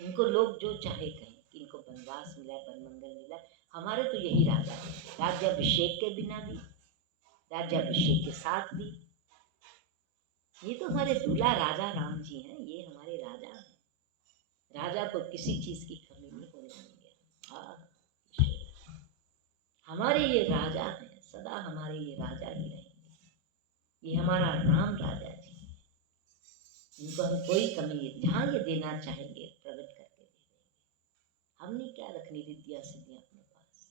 इनको लोग जो चाहे कहें कि इनको वनवास मिला, वन मंगल मिला, हमारे तो यही राजा रहेंगे, राज्याभिषेक के बिना भी, राज्याभिषेक के साथ भी, ये तो हमारे दूल्हा राजा राम जी हैं, ये हमारे राजा हैं, राजा को किसी चीज की कमी नहीं होने देंगे। हमारे ये राजा हैं, सदा हमारे ये राजा ही रहेंगे। ये हमारा राम राजा जी, इनको हम कोई कमी जहाँ ये देना चाहेंगे प्रकट करके दे देंगे। हमने क्या रखनी रिद्धियाँ सिद्धियाँ अपने पास,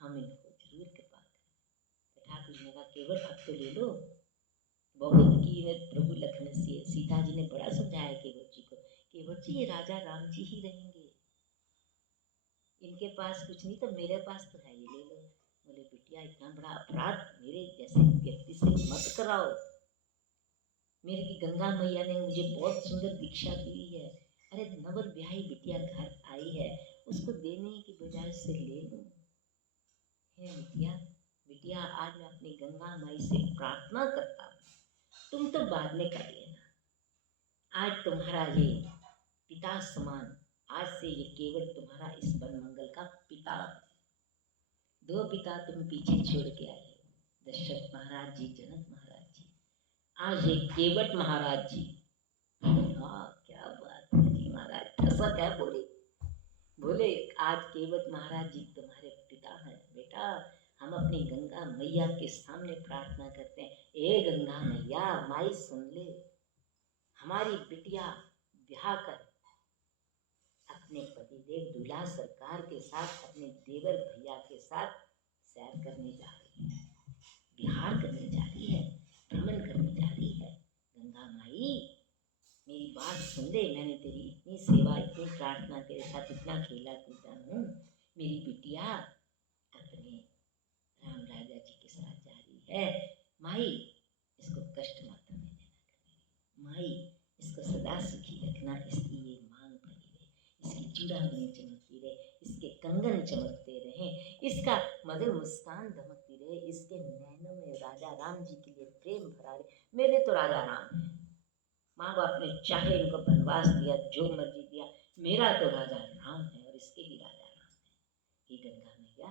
हम इनको जरूर कृपा करें। ठाकुर जी ने कहा केवट अब तो ले लो, बहुत कीमत प्रभु लखन से। सीता जी ने बड़ा समझाया केवट जी को, केवट जी ये राजा राम जी ही रहेंगे, इनके पास कुछ नहीं तो मेरे पास तो है, ये ले लो। बोले बिटिया इतना बड़ा अपराध मेरे जैसे व्यक्ति से मत कराओ। मेरे की गंगा मैया ने मुझे बहुत सुंदर दीक्षा दी है, अरे नवल ब्याही बिटिया घर आई है, उसको देने की बजाय से ले लो। हे बिटिया, बिटिया आज मैं अपनी गंगा माई से प्रार्थना करता हूँ, तुम तो बाद में कर लेना, आज तुम्हारा ये पिता समान, आज से ये केवल तुम्हारा इस वन मंगल का पिता है। दो पिता तुम पीछे छोड़ के आए, दशरथ महाराज जी, जनक महाराज जी, आज ये केवट महाराज जी। हाँ क्या बात है जी महाराज, ठसा क्या बोले, बोले आज केवट महाराज जी तुम्हारे पिता हैं। बेटा हम अपनी गंगा मैया के सामने प्रार्थना करते हैं, ए गंगा मैया माई सुन ले, हमारी बिटिया ब्याह कर अपने पतिदेव दूल्हा सरकार के साथ, अपने देवर भैया के साथ सैर करने जा रही है, विहार करने जा रही है, भ्रमण करने जा रही है। गंगा माई मेरी बात सुन ले, मैंने तेरी इतनी सेवा, इतनी प्रार्थना, तेरे साथ इतना खेला कूदा हूँ, मेरी बिटिया अपने राम राजा जी के साथ जा रही है, माई इसको कष्ट मत होने देना, माई इसको सदा सुखी रखना, इसकी ये मांग बनी रहे, इसकी चूड़ामणि चमकती रहे, इसके कंगन चमकते रहे, इसका मधुर मुस्कान धमकती रहे, इसके नैनों में राजा राम जी के लिए प्रेम भरा रहे। मेरे तो राजा राम है, माँ बाप ने चाहे इनको वनवास दिया, जो मर्जी दिया, मेरा तो राजा राम है और इसके भी राजा राम है। हे गंगा मैया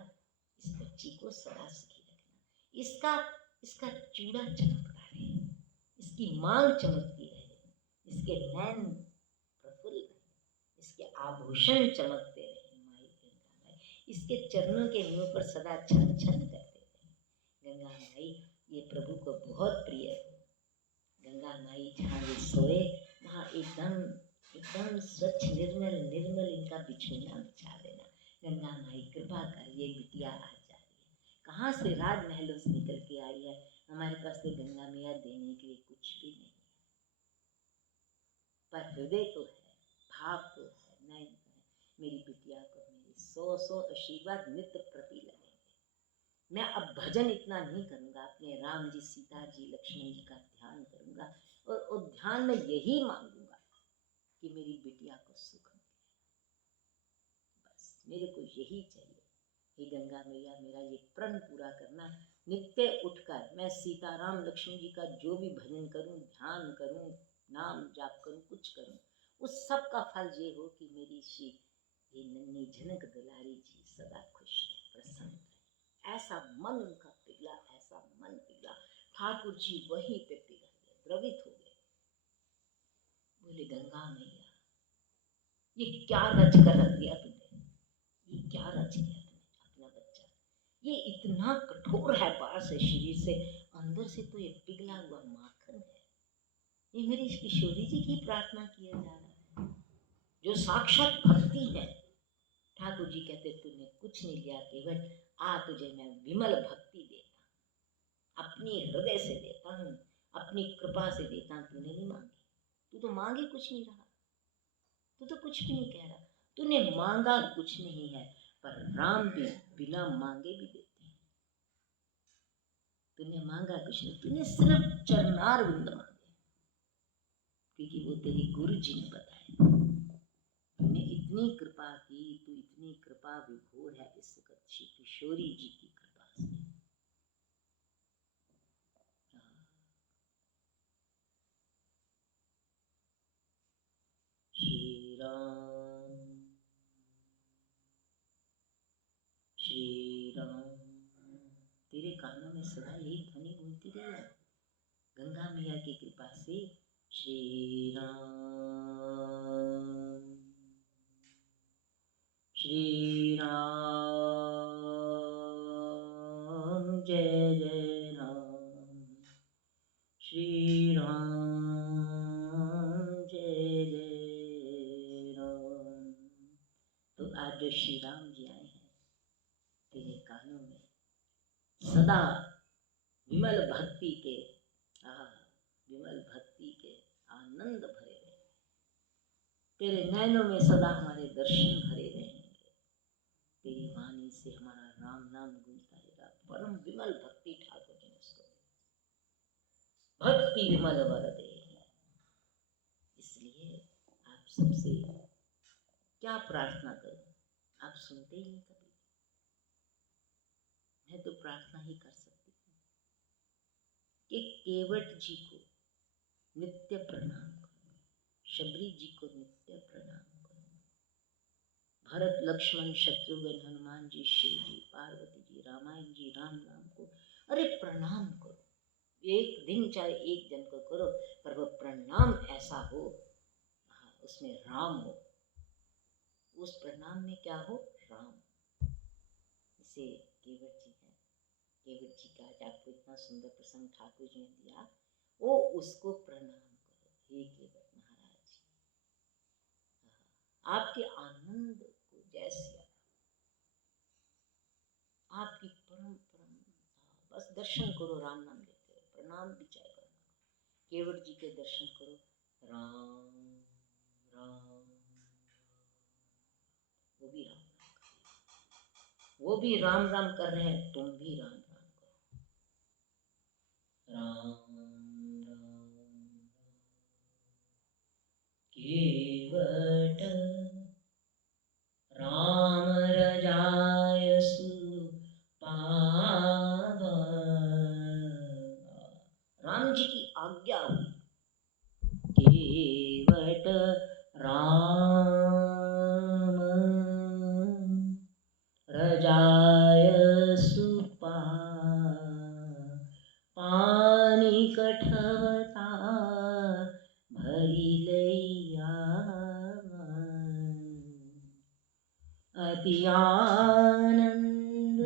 इस बच्ची को सदा सुखी रखना, इसका इसका चूड़ा चमकता रहे, इसकी मांग चमकती रहे, इसके नैन प्रफुल्ल रहे, इसके आभूषण चमकते रहे। माई गंगा माई इसके चरणों के मुंह पर सदा छन छन करते रहे। गंगा माई ये प्रभु को बहुत प्रिय है। गंगा माई जहाँ ये सोए वहाँ एकदम एकदम स्वच्छ निर्मल निर्मल इनका बिछोना बिछा देना। गंगा माई कृपा कर, ये बिटिया आज जा रही है, कहाँ से राजमहलों से निकल के आई है, हमारे पास तो गंगा मैया देने के लिए कुछ भी नहीं है, पर हृदय तो है, भाव तो है, नहीं है। मेरी बिटिया को मेरी 100 आशीर्वाद नित्य प्रति लगेंगे। मैं अब भजन इतना नहीं करूँगा, अपने राम जी, सीता जी, लक्ष्मण जी का ध्यान करूँगा और ध्यान में यही मांगूंगा कि मेरी बिटिया को सुख मिले, बस मेरे को यही चाहिए। हे गंगा मैया मेरा ये प्रण पूरा करना, नित्य उठकर मैं सीताराम लक्ष्मण जी का जो भी भजन करूं, ध्यान करूं, नाम जाप करूं, कुछ करूं, उस सब का फल ये हो कि मेरी श्री ये नन्ही झनक दुलारी जी सदा खुश रहे, प्रसन्न रहे। ऐसा मन उनका पिघला, ऐसा मन पिघला, ठाकुर जी वहीं पे पिघल गए, द्रवित हो गए। बोले गंगा मैया ये क्या रच कर रख दिया तुमने, ये क्या रच दिया तुमने अपना बच्चा, ये इतना कठोर है बाहर से, शरीर से, अंदर से तो ये पिघला हुआ माखन है। ये मेरी किशोरी जी की प्रार्थना किया जा रहा है, जो साक्षात भक्ति है। ठाकुर जी कहते तूने कुछ नहीं लिया, केवल आ तुझे मैं विमल भक्ति देता, अपनी हृदय से देता हूँ, अपनी कृपा से देता हूँ। तूने नहीं मांगी, तू तो मांगे कुछ नहीं रहा, तू तो कुछ भी नहीं कह रहा, तूने मांगा कुछ नहीं है, पर राम भी बिना मांगे भी देते हैं। तूने मांगा कुछ नहीं, तूने सिर्फ चरनार विंद मांगे, क्योंकि वो तेरी गुरु जी ने बताया। तूने इतनी कृपा की, तू इतनी कृपा विभोर है इस वक्त श्री किशोरी जी की कृपा से। श्री राम श्री राम, तेरे कानों में सदा यही ध्वनि गूंजती रही, गंगा मैया की कृपा से। श्री राम श्री राम आज जो श्री राम जी आए हैं तेरे कानों में सदा विमल भक्ति के विमल भक्ति के आनंद भरे रहे, तेरे नैनों में सदा हमारे दर्शन भरे रहेंगे, तेरी वाणी से हमारा राम नाम गूंजता रहेगा। परम विमल भक्ति ठाकुर जी ने उसको भक्ति विमल वर दे। इसलिए आप सबसे क्या प्रार्थना करूं, आप सुनते ही नहीं कभी। मैं तो प्रार्थना ही कर सकती हूँ कि केवट जी को नित्य प्रणाम करो, शबरी जी को नित्य प्रणाम करो, भरत लक्ष्मण शत्रुघ्न हनुमान जी, शिव जी, पार्वती जी, रामायण जी, राम नाम को अरे प्रणाम करो। एक दिन चाहे एक जन को करो, पर वो प्रणाम ऐसा हो, उसमें राम हो, उस प्रणाम में क्या हो, राम। इसे केवट जी है, केवट जी का आपको इतना सुंदर प्रसंग ठाकुर जी ने दिया, वो उसको प्रणाम करो। हे केवट महाराज जी, आपके आनंद को जैसे आपकी परम परम बस दर्शन करो, राम नाम लेते हो, प्रणाम भी चाहे करना। केवट जी के दर्शन करो, राम राम, वो भी राम वो भी राम राम कर रहे हैं, तुम भी राम राम करो। राम राम केवट राम रजाय सुपाव। राम जी की आज्ञा हुई, केवट राम रजाय सुपा पानी कठवता भरी लैया अति आनंद।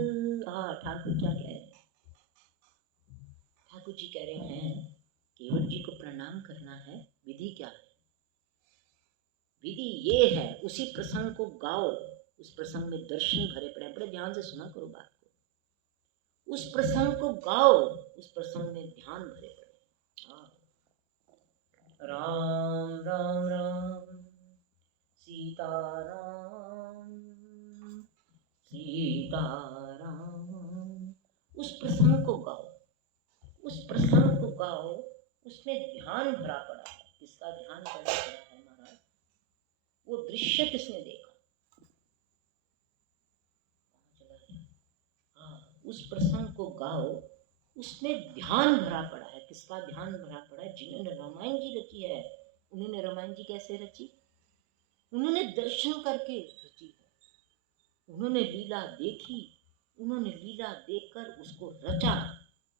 ठाकुर क्या कह रहे हैं, ठाकुर जी कह रहे हैं केवट जी को प्रणाम करना है। विधि क्या है, विधि ये है, उसी प्रसंग को गाओ, उस प्रसंग में दर्शन भरे पड़े, बड़े ध्यान से सुना करो बात को, उस प्रसंग को गाओ, उस प्रसंग में ध्यान भरे पड़े। राम राम राम सीता राम सीता राम, उस प्रसंग को गाओ, उस प्रसंग को गाओ, उसमें ध्यान भरा पड़ा है। किसका ध्यान भरा पड़ा है महाराज, वो दृश्य किसने देखा, उस प्रसंग को गाओ, उसमें ध्यान भरा पड़ा है। किसका ध्यान भरा पड़ा है, जिन्होंने रामायण जी रची है। उन्होंने रामायण जी कैसे रची, उन्होंने दर्शन करके रची है, उन्होंने लीला देखी, उन्होंने लीला देखकर उसको रचा।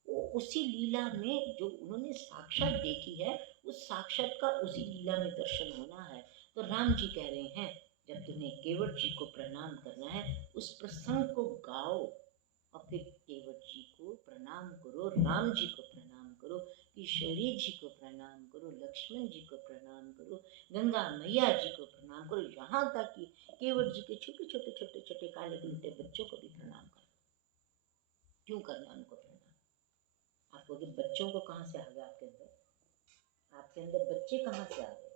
वो उसी लीला में जो उन्होंने साक्षात देखी है, उस साक्षात का उसी लीला में दर्शन होना है। तो राम जी कह रहे हैं जब तुम्हें केवट जी को प्रणाम करना है, उस प्रसंग को गाओ और फिर केवट जी को प्रणाम करो, राम जी को प्रणाम करो, किशोरी जी को प्रणाम करो, लक्ष्मण जी को प्रणाम करो, गंगा मैया जी को प्रणाम करो, यहाँ तक कि केवट जी के छोटे छोटे छोटे छोटे काले गुलटे बच्चों को भी प्रणाम करो। क्यों करना उनको प्रणाम, आपको कि बच्चों को कहाँ से आ गया आपके अंदर, आपके अंदर बच्चे कहाँ से आ गए।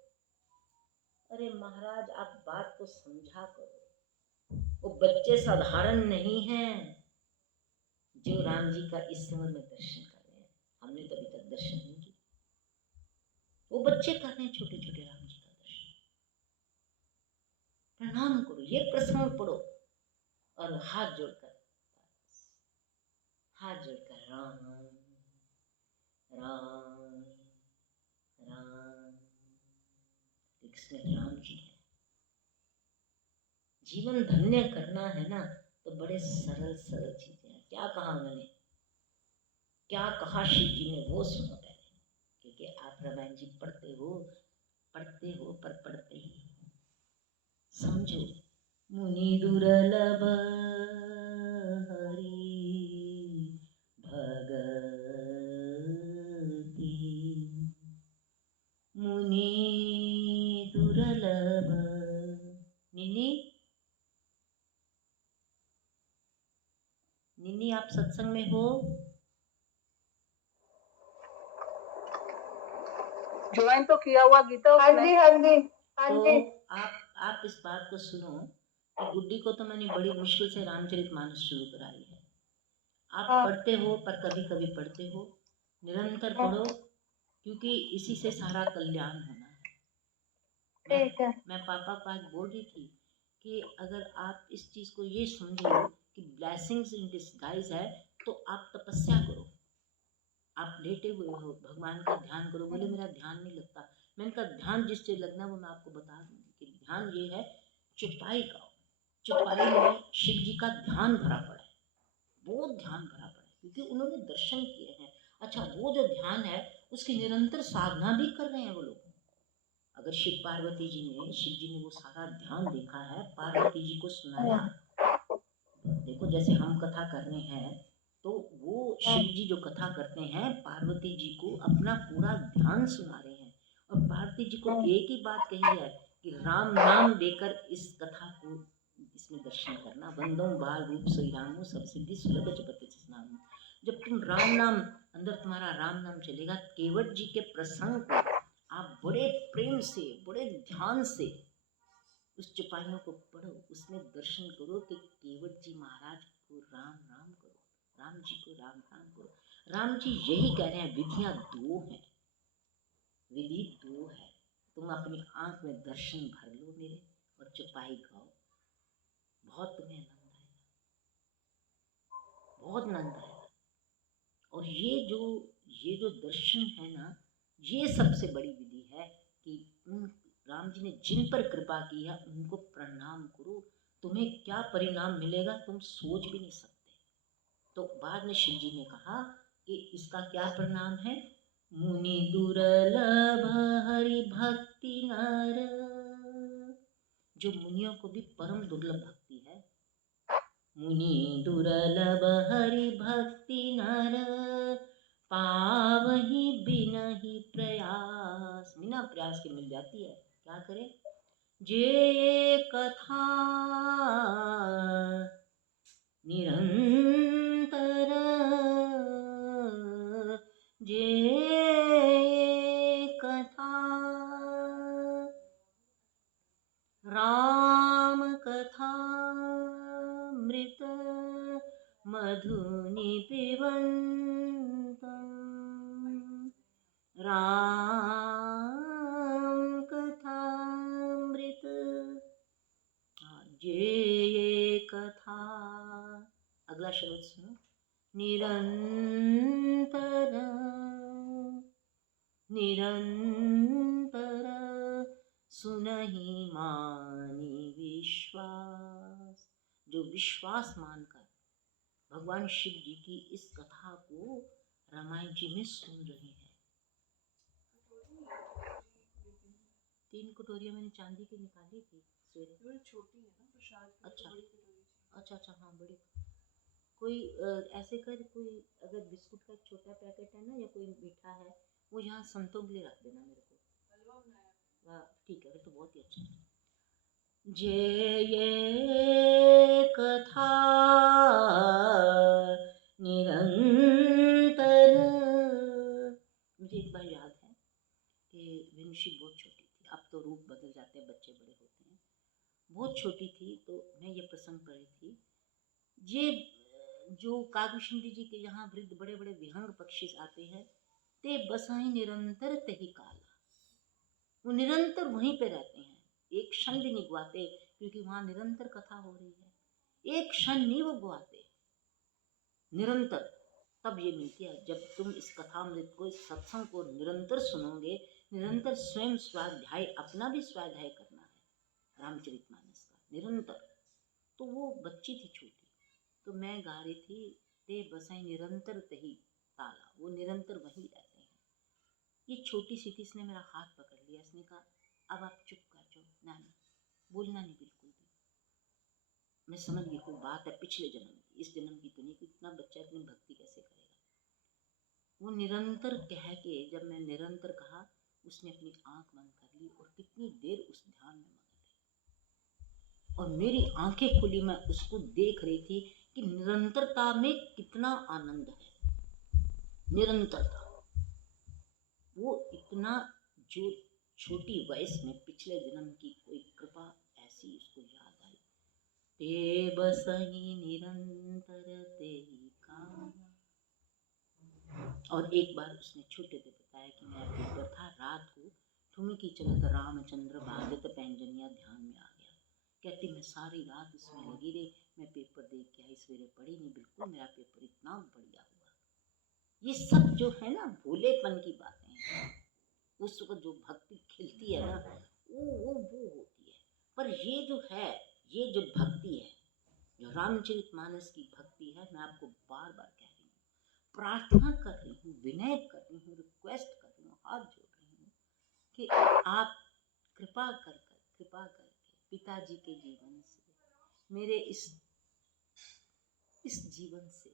अरे महाराज आप बात को समझा करो, वो बच्चे साधारण नहीं हैं जो राम जी का इस समय में दर्शन कर रहे हैं। हमने तो अभी तक दर्शन नहीं किया, वो बच्चे कर रहे हैं छोटे छोटे राम जी का दर्शन। प्रणाम करो, ये प्रसंग पढ़ो और हाथ जोड़कर राम राम राम, इसमें राम जी है। जीवन धन्य करना है ना, तो बड़े सरल सरल चीजें हैं। क्या कहा उन्होंने, क्या कहा शिव जी ने, वो सुनो पहले, क्योंकि आप रामायण जी पढ़ते हो पर पढ़ते ही समझो। मुनि दुर्लभ हरि भगति, मुनि दुर्लभ, निनी निन्नी आप सत्संग में हो? ज्वाइन तो किया हुआ गीता हाँ उसने। जी हाँ जी हाँ तो जी। आप इस बात को सुनो कि गुड्डी को तो मैंने बड़ी मुश्किल से रामचरितमानस शुरू कराई है। आप हाँ। पढ़ते हो पर कभी कभी पढ़ते हो, निरंतर हाँ। पढ़ो, क्योंकि इसी से सारा कल्याण होना है। ठीक है। मैं पापा को आज बोल रही थी कि अगर आप इस चीज़ को ये समझो कि ब्लेसिंग्स इन डिस्गाइज है, तो आप तपस्या करो। आप लेटे हुए हो, भगवान का ध्यान करो। बोले मेरा ध्यान नहीं लगता। मैंने कहा ध्यान जिससे लगना वो मैं आपको बता दूंगी कि ध्यान ये है, चुपाई का। चुपाई में शिव जी का ध्यान भरा पड़ा है, बहुत ध्यान भरा पड़ा है, क्योंकि उन्होंने दर्शन किए हैं। अच्छा, वो जो ध्यान है उसकी निरंतर साधना भी कर रहे हैं वो लोग। अगर शिव पार्वती जी ने, शिव जी ने वो सारा ध्यान देखा है, पार्वती जी को सुनाया। देखो जैसे हम कथा कर रहे हैं, तो वो शिव जी जो कथा करते हैं पार्वती जी को अपना पूरा ध्यान सुना रहे हैं। और पार्वती जी को एक ही बात कही है कि राम नाम देकर इस कथा को, इसमें दर्शन करना। वंदो बाल रूप सोई रामो सब सिद्धि सुलभ जपति नाम। जब तुम राम नाम, अंदर तुम्हारा राम नाम चलेगा, केवट जी के प्रसंग को आप बड़े प्रेम से, बड़े ध्यान से उस चौपाइयों को पढ़ो, उसमें दर्शन करो कि केवट जी महाराज को राम राम करो, राम जी को राम राम करो। राम जी यही कह रहे हैं, विधियां दो हैं, विधि दो है। तुम अपनी आंख में दर्शन भर लो मेरे और चौपाई गाओ, बहुत तुम्हें आनंद आएगा, बहुत आनंद आएगा। और ये जो दर्शन है ना, ये सबसे बड़ी विधि है कि उन राम जी ने जिन पर कृपा की है उनको प्रणाम करो। तुम्हें क्या परिणाम मिलेगा तुम सोच भी नहीं सकते। तो बाद में शिव जी ने कहा कि इसका क्या परिणाम है। मुनि दुर्लभ हरि भक्ति नर, जो मुनियों को भी परम दुर्लभ भक्ति है। मुनि दुर्लभ हरि भक्ति नर, पावहि बिनहि प्रयास। बिना प्रयास के मिल जाती है, क्या करें। जे कथा निरंतर, जे कथा राम कथा मृत मधुनि पिबन्त, राम कथा मृत। ये कथा, अगला शब्द सुनो। निरंतर, निरंतर सुनहि मानि विश्वास। जो विश्वास मानकर भगवान शिव जी की इस कथा को रामायण जी में सुन रहे हैं। 3 कटोरियाँ मैंने चांदी की निकाली थी सवेरे। छोटी है ना प्रसाद। अच्छा अच्छा, हाँ बड़ी। कोई ऐसे कर, कोई अगर बिस्कुट का छोटा पैकेट है ना, या कोई मीठा है, वो यहाँ संतों के लिए रख देना मेरे को। वाह ठीक है, फिर तो बहुत ही अच्छा है। जे ये कथा निरंतर। मुझे एक बार याद है कि विनुषी बहुत छोटी थी, अब तो रूप बदल जाते हैं, बच्चे बड़े होते हैं। बहुत छोटी थी तो मैं ये प्रसंग पढ़ी थी। ये जो कागभूषणी जी के यहाँ वृद्ध बड़े बड़े विहंग पक्षी आते हैं, ते बसाई निरंतर तही काला। वो निरंतर वहीं पे रहते हैं, एक क्षण भी नहीं गुआते, क्योंकि वहां निरंतर कथा हो रही है। एक क्षण नहीं वो गुआते, निरंतर। तब ये मिलती है जब तुम इस कथामृत को, इस सत्संग को निरंतर सुनोगे। निरंतर स्वयं स्वाध्याय, अपना भी स्वाध्याय करना है रामचरितमानस का, निरंतर। तो वो बच्ची थी छोटी, तो मैं गा रही थी, ते बसाई निरंतर तही ताला। वो निरंतर वहीं रहते हैं। ये छोटी सी थी, इसने मेरा हाथ पकड़ लिया, इसने कहा अब आप चुप कर जाओ, ना बोलना नहीं बिल्कुल भी। मैं समझ गई कोई बात है पिछले जन्म की, इस जन्म की तो नहीं, कि इतना बच्चा इतनी भक्ति कैसे करेगा। वो निरंतर कह के, जब मैं निरंतर कहा, उसने अपनी आंख बंद कर ली और कितनी देर उस ध्यान में मगन रही। और मेरी आंखें खुली, मैं उसको देख रही थी कि निरंतरता में कितना आनंद है। निरंतरता, वो इतना जो छोटी वयस में पिछले जन्म की कोई कृपा ऐसी उसको याद आई। ते बसही निरंतर तेरी काया। और एक बार उसने छोटे से बताया कि मेरा पेपर था, रात को ठुमकी चलत रामचंद्र बाजत पैंजनिया ध्यान में आ गया। कहती मैं सारी रात उसमें लगी रही, मैं पेपर देख के आई, सवेरे पढ़ी नहीं, बिल्कुल मेरा पेपर इतना बढ़िया हुआ। ये सब जो है ना भोलेपन की बातें हैं, उस वक्त जो भक्ति खिलती है ना वो होती है। पर ये जो है, ये जो भक्ति है, जो रामचरितमानस की भक्ति है, मैं आपको बार बार कह रही हूँ, प्रार्थना कर रही हूँ, विनय कर रही हूँ, रिक्वेस्ट कर रही हूँ, हाथ जोड़ रही हूँ कि आप कृपा करके पिताजी के जीवन से, मेरे इस जीवन से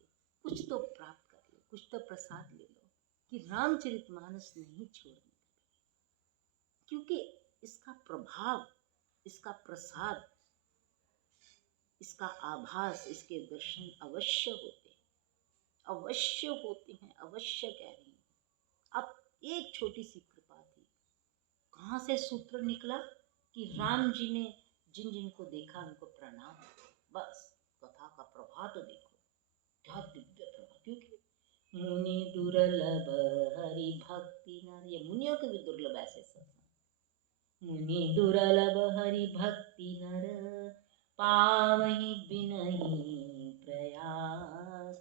कुछ तो प्राप्त कर लो, कुछ तो प्रसाद ले लो कि रामचरितमानस नहीं छोड़नी, क्योंकि इसका प्रभाव, इसका प्रसाद, इसका आभास, इसके दर्शन अवश्य होते हैं, अवश्य होते हैं, अवश्य कह रही हूँ। अब एक छोटी सी कृपा थी, कहाँ से सूत्र निकला कि राम जी ने जिन जिन को देखा उनको प्रणाम। बस कथा का प्रभाव तो देखो, क्या दिव्य प्रभाव। क्योंकि मुनि दुर्लभ हरि भक्ति नर, ये मुनियों के भी दुर्लभ ऐसे सत्संग। मुनि दुर्लभ हरि भक्ति नर, पावहि बिनहि प्रयास।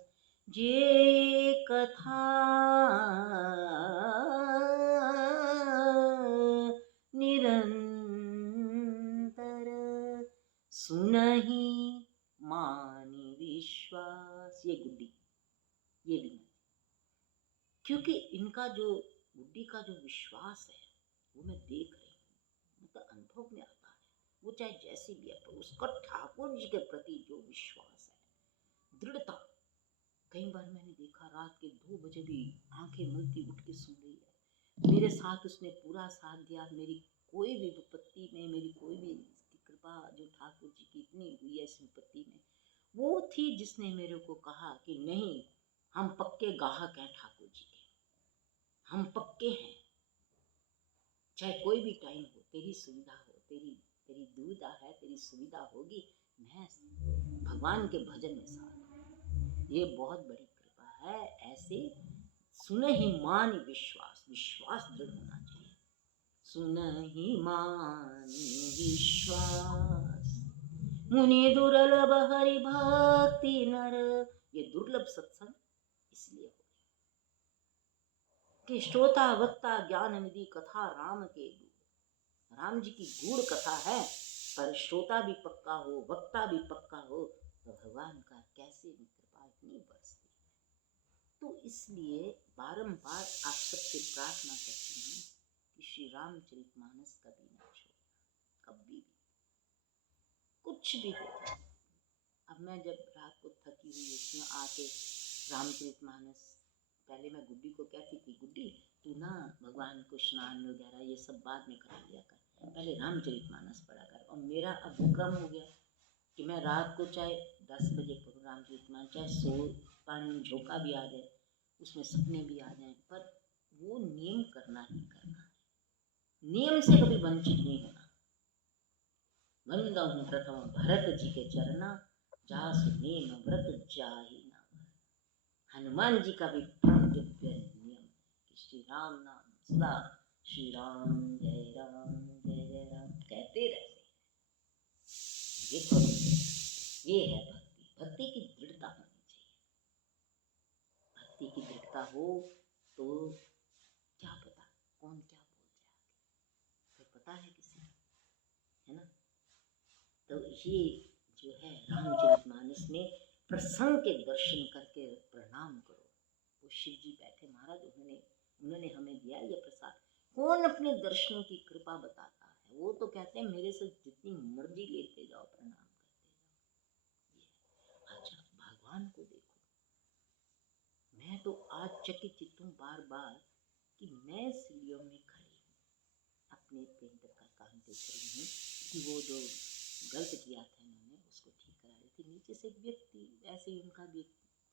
जे कथा निरंतर सुनहि मानि विश्वास। ये गुड्डी, ये भी, क्योंकि इनका जो गुड्डी का जो विश्वास है वो मैं देख रही हूँ, मतलब अनुभव में आता है। वो चाहे जैसी भी है, पर उसका ठाकुर जी के प्रति जो विश्वास है, दृढ़ता। कई बार मैंने देखा रात के 2 बजे भी आंखें मलती उठ के सुन रही है, मेरे साथ उसने पूरा साथ दिया। मेरी कोई भी विपत्ति में, मेरी कोई भी कृपा जो ठाकुर जी की इतनी हुई है इस विपत्ति में, वो थी जिसने मेरे को कहा कि नहीं, हम पक्के गाहक हैं ठाकुर जी के, हम पक्के हैं, चाहे कोई भी टाइम हो, तेरी सुविधा हो, तेरी दुविधा है, तेरी सुविधा होगी, मैं भगवान के भजन में साथ। ये बहुत बड़ी कृपा है। ऐसे सुनहि मानि विश्वास, विश्वास दृढ़ होना चाहिए। सुनहि मानि विश्वास, मुनि दुर्लभ हरि भक्ति नर। ये दुर्लभ सत्संग इसलिए हो कि श्रोता वक्ता ज्ञान निधि कथा राम के गुण। राम जी की गूढ़ कथा है, पर श्रोता भी पक्का हो, वक्ता भी पक्का हो, तो भगवान का कैसे भी कृपा इतनी बरसती। तो इसलिए बारंबार आप सबसे प्रार्थना करती हूँ कि श्री रामचरितमानस कभी ना छोड़ना, कभी भी, कुछ भी हो जाए। अब मैं जब रात को थकी हुई होती हूँ, आके रामचरितमानस, पहले मैं गुड्डी को कहती थी, गुड्डी तू ना भगवान को स्नान वगैरह ये सब बाद में करा लिया कर, पहले रामचरितमानस पढ़ा कर। और मेरा अब क्रम हो गया कि मैं रात को चाहे 10 बजे पढ़ूँ रामचरितमानस, चाहे सो पानी झोंका भी आ जाए, उसमें सपने भी आ जाए, पर वो नियम करना ही करना है, नियम से कभी वंचित नहीं होना। वंदहु प्रथम भरत जी के चरना, जासु नेम व्रत जाहि ना। हनुमान जी का भी परम दिव्य नियम कि श्री राम नाम सदा, श्री राम जय राम जय जय राम कहते रहते। देखो, ये है भक्ति, भक्ति की दृढ़ता होनी चाहिए। भक्ति की दृढ़ता हो तो क्या पता कौन क्या बोल जाए, फिर पता है किसी, है ना। तो ये जो है रामचरितमानस में प्रसंग के दर्शन करके प्रणाम करो। वो शिव जी बैठे महाराज, उन्होंने हमें दिया ये प्रसाद। कौन अपने दर्शनों की कृपा बताता है, वो तो कहते हैं मेरे से जितनी मर्जी लेते जाओ, प्रणाम करते जाओ। अच्छा, भगवान को देखो, मैं तो आज चकित हूँ बार बार कि मैं सीढ़ियों में खड़ी हूँ, अपने पेंटर का काम देख रही हूँ कि वो जो गलत किया था इन्होंने उसको ठीक करा रही थी। नीचे जैसे एक व्यक्ति, ऐसे ही उनका भी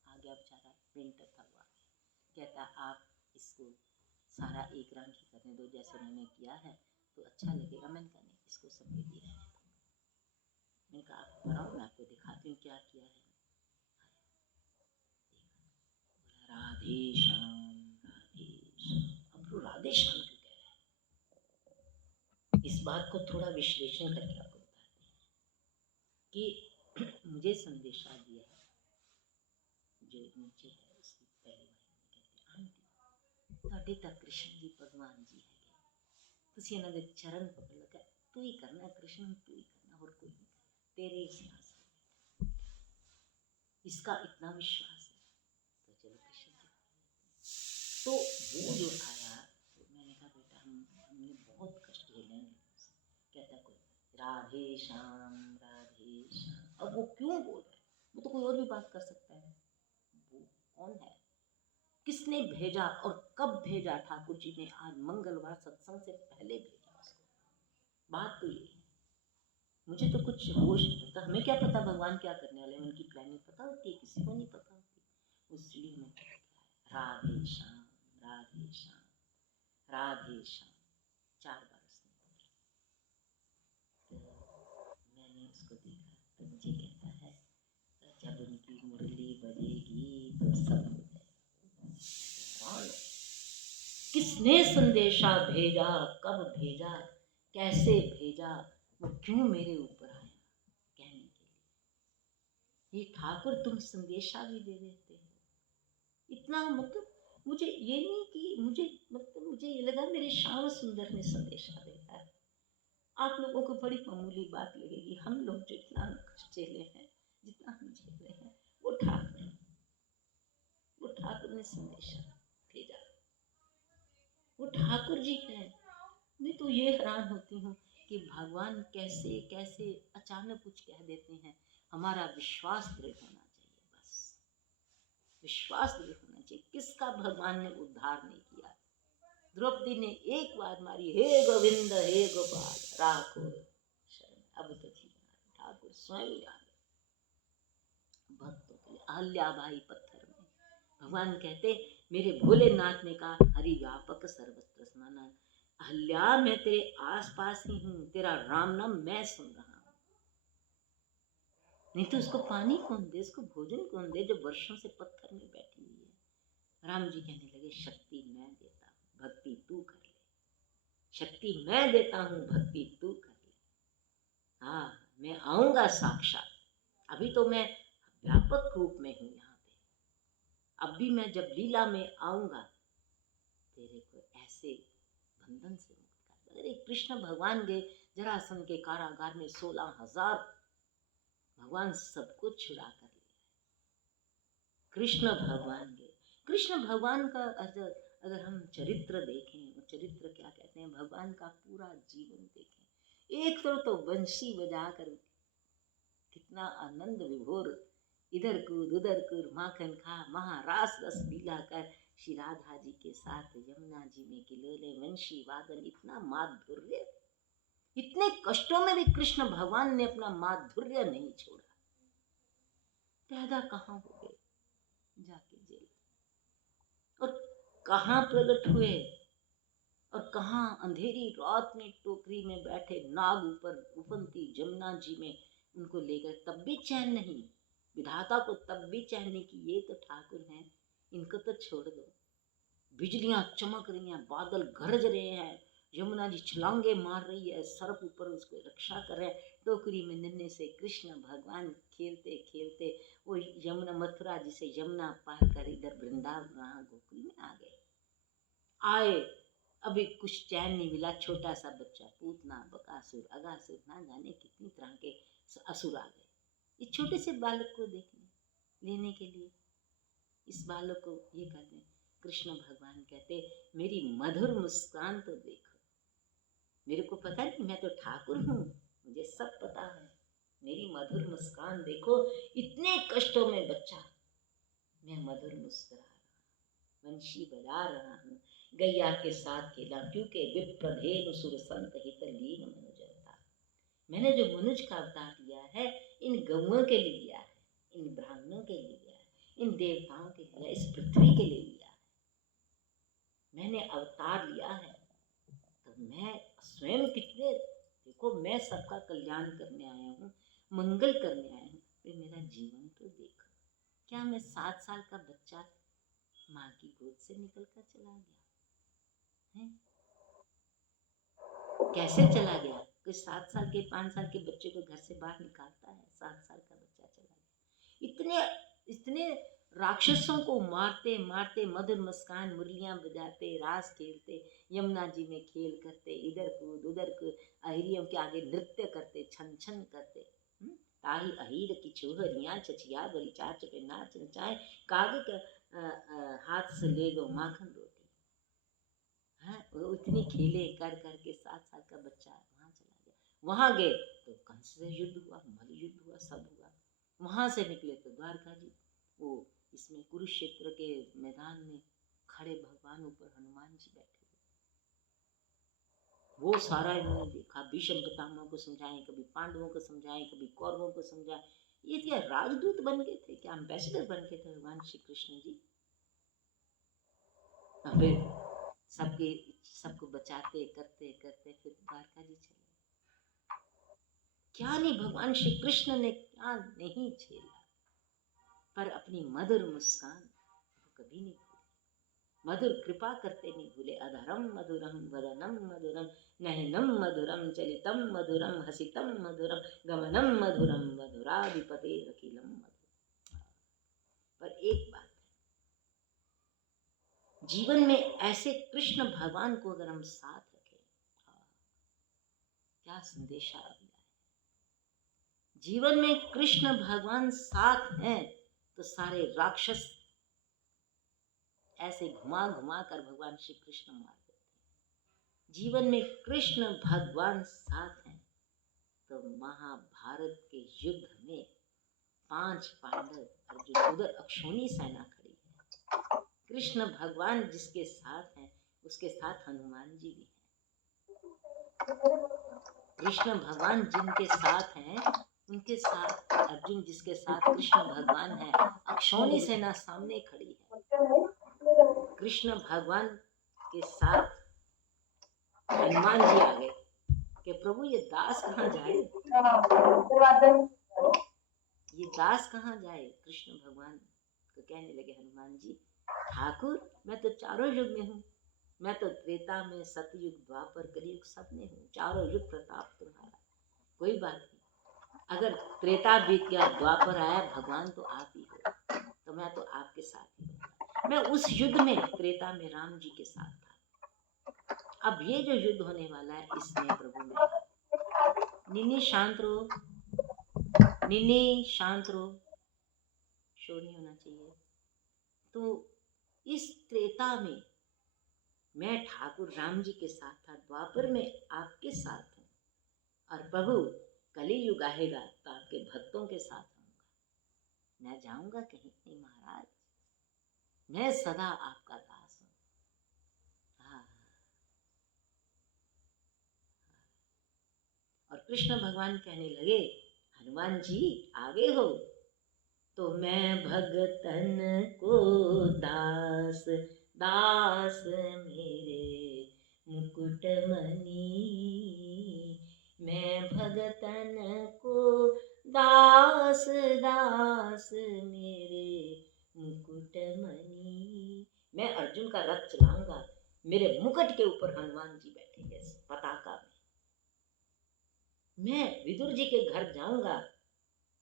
आ गया बेचारा, प्रिंटर था हुआ, कहता आप इसको सारा एक रंग ही करने दो जैसे मैंने किया है तो अच्छा लगेगा। मैंने कहा नहीं, इसको सफ़ेद ही रहने दो। मैंने कहा आप बनाओ, मैं आपको दिखाती हूँ क्या किया है। बोला राधे श्याम राधे श्याम। अब वो राधे श्याम क्यों कह रहे हैं, इस बात को थोड़ा विश्लेषण करके आपको बताते हैं कि मुझे संदेशा दिया है जो नीचे है उसकी पहली वाहिनी, कहते आंटी ਤੁਹਾਡੇ ਤਾਂ कृष्ण जी भगवान जी है, तुसी इन्हां दे चरण पकड़ लगा, तू ही करना कृष्ण, तू ही करना और कोई नहीं करना, तेरे ही सिंहासन में इसका इतना विश्वास है तो चलो कृष्ण जी कर लेते हैं। तो वो जो आया तो मैंने कहा बेटा हमने बहुत कष्ट झेलेंगे। कहता कोई राधे श्याम राधे श्याम। अब वो क्यों बोल रहा है, वो तो कोई और भी बात कर सकता है, वो कौन है, किसने भेजा और कब भेजा ठाकुर जी ने, आज मंगलवार सत्संग से पहले भेजा उसको। बात तो ये है, मुझे तो कुछ होश नहीं पता, हमें क्या पता भगवान क्या करने वाले हैं, उनकी प्लानिंग पता होती है, किसी को नहीं पता होती। इसलिए मैं राधे श्याम राधे श्याम राधे श्याम 4 बार उसने बोला। तो मैंने उसको देखा तो मुझे कहता है जब उनकी मुरली बजेगी तो सब हो जाएगा। किसने संदेशा भेजा, कब भेजा, कैसे भेजा, वो क्यों मेरे ऊपर आया कहने के लिए। ये ठाकुर तुम संदेशा भी दे देते हो इतना, मतलब मुझे ये नहीं कि मुझे ये लगा मेरे श्याम सुंदर ने संदेशा भेजा है। आप लोगों को बड़ी मामूली बात लगेगी, हम लोग जो इतना कष्ट झेले हैं, जितना हम झेल रहे हैं, वो ठाकुर ने संदेशा भेजा, वो ठाकुर जी हैं। मैं तो ये हैरान होती हूँ कि भगवान कैसे कैसे अचानक कुछ कह देते हैं। हमारा विश्वास दृढ़ होना चाहिए, बस विश्वास दृढ़ होना चाहिए। किसका भगवान ने उद्धार नहीं किया। द्रौपदी ने एक बार मारी, हे गोविंद हे गोपाल राखो शरण, अब तो ठीक है, ठाकुर स्वयं आ गए भक्तों के लिए। अहल्याबाई पत्थर में भगवान कहते, मेरे भोलेनाथ ने कहा हरि व्यापक सर्वत्र समाना, अहल्या मैं तेरे आस पास ही हूँ, तेरा राम नाम मैं सुन रहा हूँ, नहीं तो उसको पानी कौन दे, उसको भोजन कौन दे जो वर्षों से पत्थर में बैठी हुई है। राम जी कहने लगे शक्ति मैं देता हूँ, भक्ति तू कर ले, शक्ति मैं देता हूँ, भक्ति तू कर ले। हाँ मैं आऊंगा साक्षात, अभी तो मैं व्यापक रूप में हूँ यहाँ पे, अब भी मैं जब लीला में आऊंगा तेरे को ऐसे बंधन से मुक्त कर। अरे कृष्ण भगवान गए जरासंध के कारागार में, 16,000 भगवान सबको छुड़ा कर ले। कृष्ण भगवान गए, कृष्ण भगवान का अगर हम चरित्र देखें, चरित्र क्या कहते हैं, भगवान का पूरा जीवन देखें, एक तो बंशी बजाकर कितना आनंद विभोर, इधर कूद उधर कूद माखन खा, महारास रस लीला कर, श्री राधा जी के साथ यमुना जी में किलोले वंशी वादन, इतना माधुर्य, इतने कष्टों में भी कृष्ण भगवान ने अपना माधुर्य नहीं छोड़ा। पैदा कहाँ हो गए, जाके जेल, और कहाँ प्रकट हुए, और कहाँ अंधेरी रात में टोकरी में बैठे नाग ऊपर उफनती जमुना जी में उनको लेकर, तब भी चैन नहीं, विधाता को तब भी चैन नहीं कि ये तो ठाकुर हैं, इनको तो छोड़ दो। बिजलियां चमक रही हैं, बादल गरज रहे हैं, यमुना जी छलांगे मार रही है, सर्प ऊपर उसको रक्षा कर रहे हैं, टोकरी में नन्हे से कृष्ण भगवान खेलते खेलते वो यमुना मथुरा जी से यमुना पार कर इधर वृंदावन गोकुल में आ गए। आए अभी कुछ चैन नहीं मिला, छोटा सा बच्चा पूतना बकासुर अगासुर ना जाने कितनी तरह के असुर आ गए इस छोटे से बालक को देखने लेने के लिए। इस बालक को ये कहते हैं, कृष्ण भगवान कहते मेरी मधुर मुस्कान तो देखो, मेरे को पता नहीं, मैं तो ठाकुर हूँ, मुझे सब पता है, मेरी मधुर मुस्कान देखो, इतने कष्टों में बच्चा मैं मधुर मुस्कुरा रहा, वंशी बजा रहा हूँ, गैया के साथ खेला, क्योंकि विप्रधेनु सुर संत हित लीन मनुज अवतार। मैंने जो मनुज का अवतार लिया है इन गौओं के लिए लिया है, देवताओं के लिए, इस पृथ्वी के लिए लिया है। मैंने अवतार लिया है तो मैं स्वयं कितने, देखो मैं सबका कल्याण करने आया हूँ, मंगल करने आया हूँ। तो मेरा जीवन तो देखो, क्या मैं 7 साल का बच्चा माँ की गोद से निकल कर चला गया है? कैसे चला गया? कोई 7 साल के 5 साल के बच्चे को घर से बाहर निकालता है? 7 साल का बच्चा चला गया। इतने राक्षसों को मारते मारते, मधुर मुस्कान, मुरलियां बजाते, रास खेलते, यमुना जी में खेल करते, इधर कूद उधर कूद, अहिरियों के आगे नृत्य करते, छन छन करते। ताही अहीर की छोहरियां चचिया बड़ी चाच पे नाच नचाए, काग का हाथ से ले लो माखन रोटी। हाँ, वो इतनी खेले कर कर के 7 साल का बच्चा वहां चला गया। वहां गए तो कंस से युद्ध हुआ, मल युद्ध हुआ, सब हुआ। वहां से निकले तो द्वारका जी, वो इसमें कुरुक्षेत्र के मैदान में खड़े भगवान ऊपर हनुमान जी बैठे, वो सारा इन्होंने देखा। भीष्म पितामह को समझाएं, कभी पांडवों को समझाएं, कभी कौरवों को समझाएं। ये क्या राजदूत बन गए थे, क्या एम्बेसडर बन गए थे भगवान श्री कृष्ण जी? और फिर सबको बचाते करते करते फिर द्वारका जी चले। क्या नहीं भगवान श्री कृष्ण ने क्या नहीं झेला, पर अपनी मधुर मुस्कान कभी नहीं भूले, मधुर कृपा करते नहीं भूले। अधरम मधुरम वदनम मधुरम नयनम मधुरम चलितम मधुरम हसितम मधुरम गमनम मधुरम मधुराधिपते अखिलम मधुरम। पर एक बात, जीवन में ऐसे कृष्ण भगवान को अगर हम साथ रखें, क्या संदेशा अभी आए। जीवन में कृष्ण भगवान साथ हैं तो सारे राक्षस ऐसे घुमा घुमा कर भगवान श्री कृष्ण मार देते हैं। जीवन में कृष्ण भगवान साथ हैं तो महाभारत के युद्ध में 5 पांडव, अर्जुन, उधर अक्षौणी सेना खड़ी है। कृष्ण भगवान जिसके साथ हैं उसके साथ हनुमान जी भी हैं। कृष्ण भगवान जिनके साथ हैं उनके साथ अर्जुन, जिसके साथ कृष्ण भगवान है, अक्षौणी सेना सामने खड़ी है। कृष्ण भगवान के साथ हनुमान जी आ गए कि प्रभु ये दास कहाँ जाए, ये दास कहाँ जाए। कृष्ण भगवान को कहने लगे, हनुमान जी ठाकुर मैं तो चारों युग में हूँ, मैं तो त्रेता में, सतयुग, द्वापर, कलयुग सब में हूँ, चारों युग प्रताप तुम्हारा। कोई बात नहीं, अगर त्रेता बीत गया, द्वापर आया, भगवान तो आप ही हो, तो मैं तो आपके साथ ही हूँ। मैं उस युद्ध में त्रेता में राम जी के साथ था, अब ये जो युद्ध होने वाला है इसमें प्रभु मैं। निन्नी शांत रहो, निन्नी शांत रहो, शोर नहीं होना चाहिए। तो इस त्रेता में मैं ठाकुर राम जी के साथ था, द्वापर में आपके साथ हूँ, और प्रभु कली युग आएगा तो आपके भक्तों के साथ होऊंगा। मैं जाऊंगा कहीं नहीं महाराज, मैं सदा आपका दास हूँ। हाँ। और कृष्ण भगवान कहने लगे, हनुमान जी आगे हो तो मैं भगतन को दास, दास मेरे मुकुटमणि, मैं भगतन को दास, दास मेरे मुकुटमणि। मैं अर्जुन का रथ चलाऊंगा, मेरे मुकुट के ऊपर हनुमान जी बैठेंगे पताका में। मैं विदुर जी के घर जाऊंगा,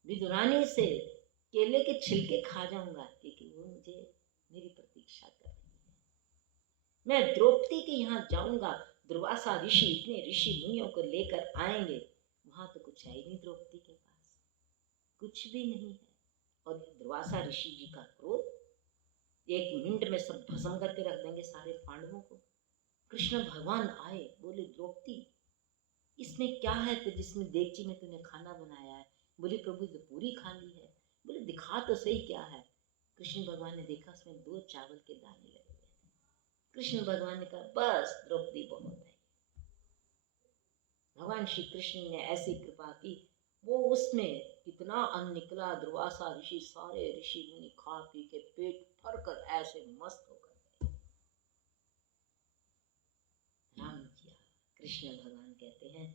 विदुरानी से केले के छिलके खा जाऊंगा क्योंकि वो मुझे मेरी प्रतीक्षा कर रही है। मैं द्रौपदी के यहाँ जाऊंगा, दुर्वासा ऋषि इतने ऋषि मुनियों को लेकर आएंगे, वहां तो कुछ है ही नहीं, द्रौपदी के पास कुछ भी नहीं है। और दुर्वासा ऋषि जी का क्रोध, 1 मिनट में सब भस्म करके रख देंगे सारे पांडवों को। कृष्ण भगवान आए, बोले द्रौपदी इसमें क्या है तो जिसमें देगची में तूने खाना बनाया है? बोली प्रभु तो पूरी खाली है। बोले दिखा तो सही क्या है। कृष्ण भगवान ने देखा उसमें 2 चावल के दाने लगे हुए थे। कृष्ण भगवान ने कहा बस द्रौपदी बहुत है। भगवान श्री कृष्ण ने ऐसी कृपा की, वो उसमें कितना अन्न निकला, दुर्वासा ऋषि सारे ऋषि मुनि खा पी के पेट भर कर ऐसे मस्त होकर गए। राम जी कृष्ण भगवान कहते हैं,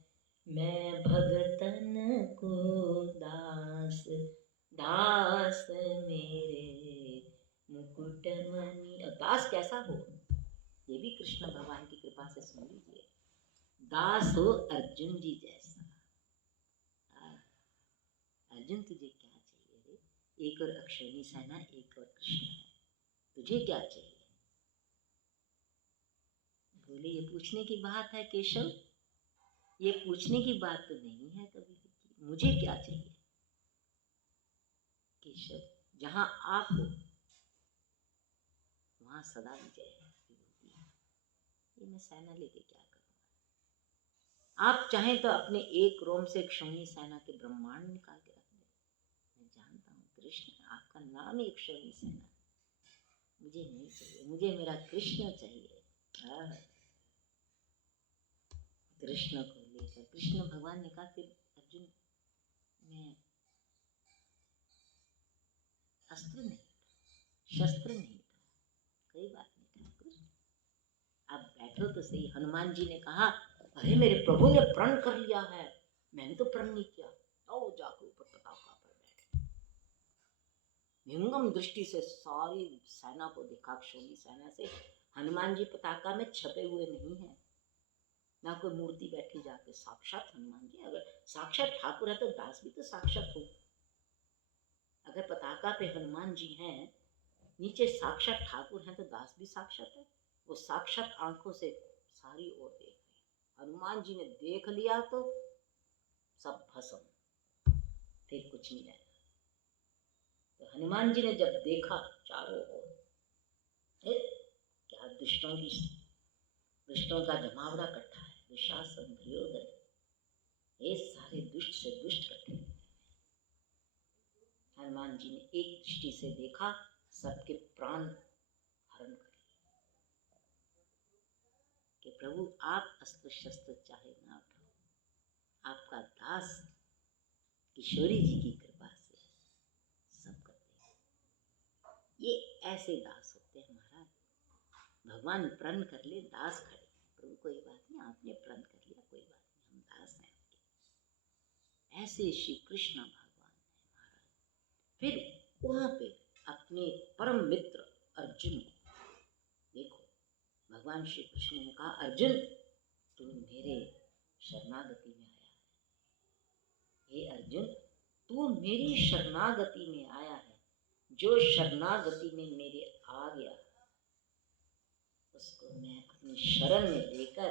मैं भगतन को दास, दास मेरे मुकुट मणि। और दास कैसा हो, ये भी कृष्ण भगवान की कृपा से सुन लीजिए। दास हो अर्जुन जी जैसा। अर्जुन तुझे क्या चाहिए रे? एक और अक्षौणी सेना, एक और कृष्ण है, तुझे क्या चाहिए? बोले ये पूछने की बात है केशव, ये पूछने की बात तो नहीं है कभी भी। मुझे क्या चाहिए केशव? जहां आप हो वहां सदा विजय है, विभूति है। ये मैं सेना लेके क्या करूंगा? आप चाहें तो अपने एक रोम से क्षौणी सेना के ब्रह्मांड निकाल के रख दें। मैं जानता हूँ कृष्ण, आपका नाम ही क्षौणी सेना। मुझे नहीं चाहिए, मुझे मेरा कृष्ण चाहिए। कृष्ण को लेकर कृष्ण भगवान ने कहा, फिर अर्जुन मैं अस्त्र नहीं, शस्त्र नहीं था, कोई बात नहीं ठाकुर, आप बैठो तो सही। हनुमान जी ने कहा, अरे मेरे प्रभु ने प्रण कर लिया है, मैंने तो प्रण नहीं किया। आओ जाकर ऊपर पताका पर बैठे। विहंगम दृष्टि से सारी सेना को देखा, क्षौणी सेना से। हनुमान जी पताका में छपे हुए नहीं है, ना कोई मूर्ति बैठी जाके, साक्षात हनुमान जी। अगर साक्षात ठाकुर है तो दास भी तो साक्षात हो। अगर पताका पे हनुमान जी हैं, नीचे साक्षात ठाकुर हैं, तो दास भी साक्षात है। वो साक्षात आंखों से सारी ओर देख रहे। हनुमान जी ने देख लिया तो सब भस्म, फिर कुछ नहीं रहना। तो हनुमान जी ने जब देखा चारों ओर, क्या दुष्टों का जमावड़ा इकट्ठा है, दुशासन दुर्योधन, ये सारे दुष्ट से दुष्ट इकट्ठे। हनुमान जी ने एक दृष्टि से देखा, सबके प्राण हरण कर लिए कि प्रभु आप अस्त्र शस्त्र चाहे ना उठाओ, आपका दास किशोरी जी की कृपा से सब करते हैं। ये ऐसे दास होते हैं महाराज। भगवान प्रण कर ले, दास खड़े। प्रभु कोई बात नहीं, आपने प्रण कर लिया, कोई बात नहीं, हम दास हैं आपके। ऐसे श्री कृष्ण भगवान है महाराज। फिर वहां पे अपने परम मित्र अर्जुन को देखो, भगवान श्री कृष्ण ने कहा, अर्जुन तू मेरे शरणागति में आया है। हे अर्जुन, तू मेरी शरणागति में आया है। जो शरणागति में मेरे आ गया, उसको मैं अपनी शरण में लेकर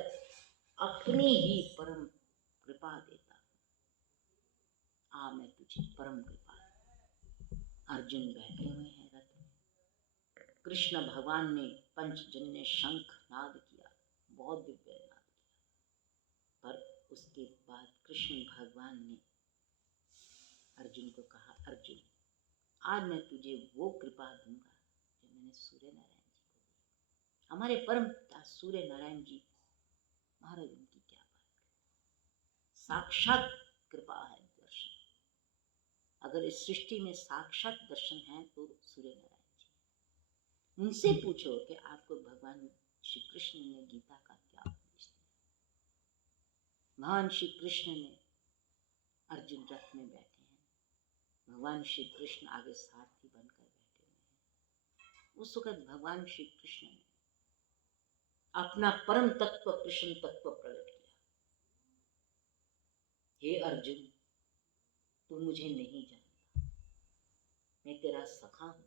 अपनी ही परम कृपा देता हूं। आ मैं तुझे परम कृपा। अर्जुन बैठे हुए हैं रथ में। कृष्ण भगवान ने पंचजन्य शंख नाद किया, बहुत दिव्य नाद किया। पर उसके बाद कृष्ण भगवान ने अर्जुन को कहा, अर्जुन आज मैं तुझे वो कृपा दूंगा जो मैंने सूर्य नारायण जी को दी। हमारे परम पिता सूर्य नारायण जी महाराज, उनकी क्या बात है, साक्षात कृपा है, दर्शन। अगर इस सृष्टि में साक्षात दर्शन है तो सूर्य नारायण जी। उनसे पूछो कि आपको भगवान श्री कृष्ण ने गीता का क्या उपदेश दिया। भगवान श्री कृष्ण ने, अर्जुन रथ में बैठे हैं, भगवान श्री कृष्ण आगे सारथी बनकर बैठे हुए हैं। उस वक्त भगवान श्री कृष्ण ने अपना परम तत्व कृष्ण तत्व प्रकट किया। हे अर्जुन, तू मुझे नहीं जानता, मैं तेरा सखा हूं।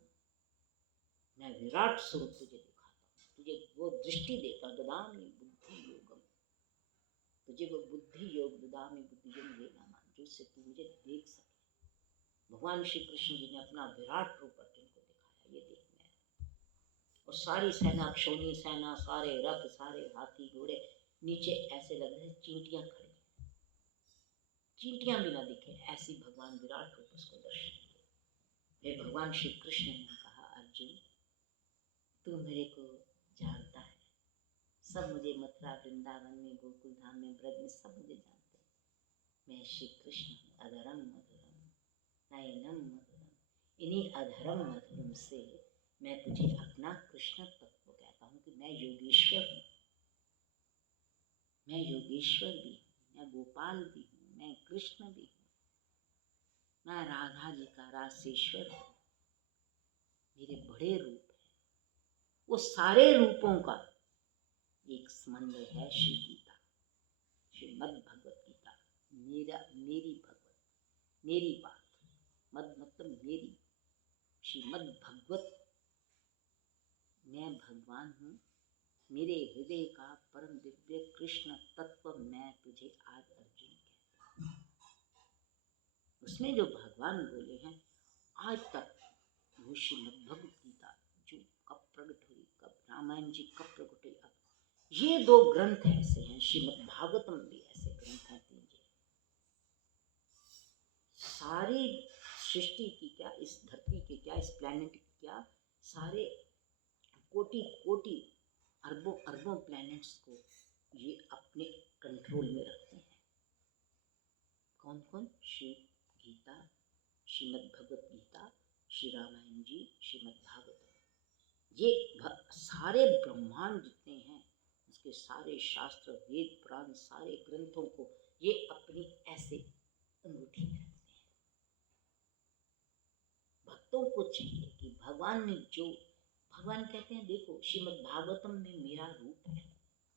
मैं विराट स्वरूप तुझे दिखाता हूं, तुझे वो दृष्टि देता, ददामि बुद्धि योगम, तुझे वो बुद्धि योग, ददामि बुद्धि योग देना मान, जिससे तू मुझे देख सके। भगवान श्री कृष्ण जी ने अपना विराट रूप अर्जुन को दिखाया, ये देखना है। और सारी सेना, क्षौणी सेना, सारे रथ, सारे हाथी घोड़े, नीचे ऐसे लग रहे चींटियां खड़ी, चींटियां भी ना दिखे, ऐसी भगवान विराट रूप उसको दर्शन दिए। फिर भगवान श्री कृष्ण ने कहा, अर्जुन तू मेरे को जानता है, सब मुझे मथुरा वृंदावन में, गोकुल धाम में, ब्रज में सब मुझे जानते हैं। मैं श्री कृष्ण, अधरम मधुरम नयनम मधुरम, इन्हीं अधर्म मधुरम से मैं तुझे अपना कृष्ण तत्व कहता हूँ कि मैं योगेश्वर हूँ, मैं योगेश्वर भी हूँ, मैं गोपाल भी हूँ, मैं कृष्ण भी हूँ, मैं राधा जी का रासेश्वर हूँ। मेरे बड़े रूप है, वो सारे रूपों का एक संबंध है श्री गीता, श्रीमद् भगवत गीता। मेरी भगवत, मेरी बात, मद मतलब मेरी, श्रीमद् भगवत, मैं भगवान हूँ, मेरे हृदय का परम दिव्य कृष्ण तत्व मैं तुझे आज अर्जुन कहता हूँ। उसमें जो भगवान बोले हैं आज तक, वो श्रीमद् भगवत गीता जो कब प्रकट हुई, कब रामायण जी कब प्रकट हुई, अब ये दो ग्रंथ ऐसे हैं, श्रीमद् भागवतम भी ऐसे ग्रंथ हैं तीन। सारी सृष्टि की क्या, इस धरती के क्या, इस प्लैनेट की क्या, सारे कोटि कोटि अरबों अरबों प्लैनेट्स को ये अपने कंट्रोल में रखते हैं। कौन कौन? श्री गीता, श्रीमद् भगवत गीता, श्री रामायण जी, श्रीमद् भागवत, ये सारे ब्रह्मांड जितने हैं, उसके सारे शास्त्र, वेद, पुराण, सारे ग्रंथों को ये अपनी ऐसे अंगूठी में रखते हैं। भक्तों को चाहिए कि भगवान ने जो, भगवान कहते हैं देखो श्रीमद् भागवतम में मेरा रूप है,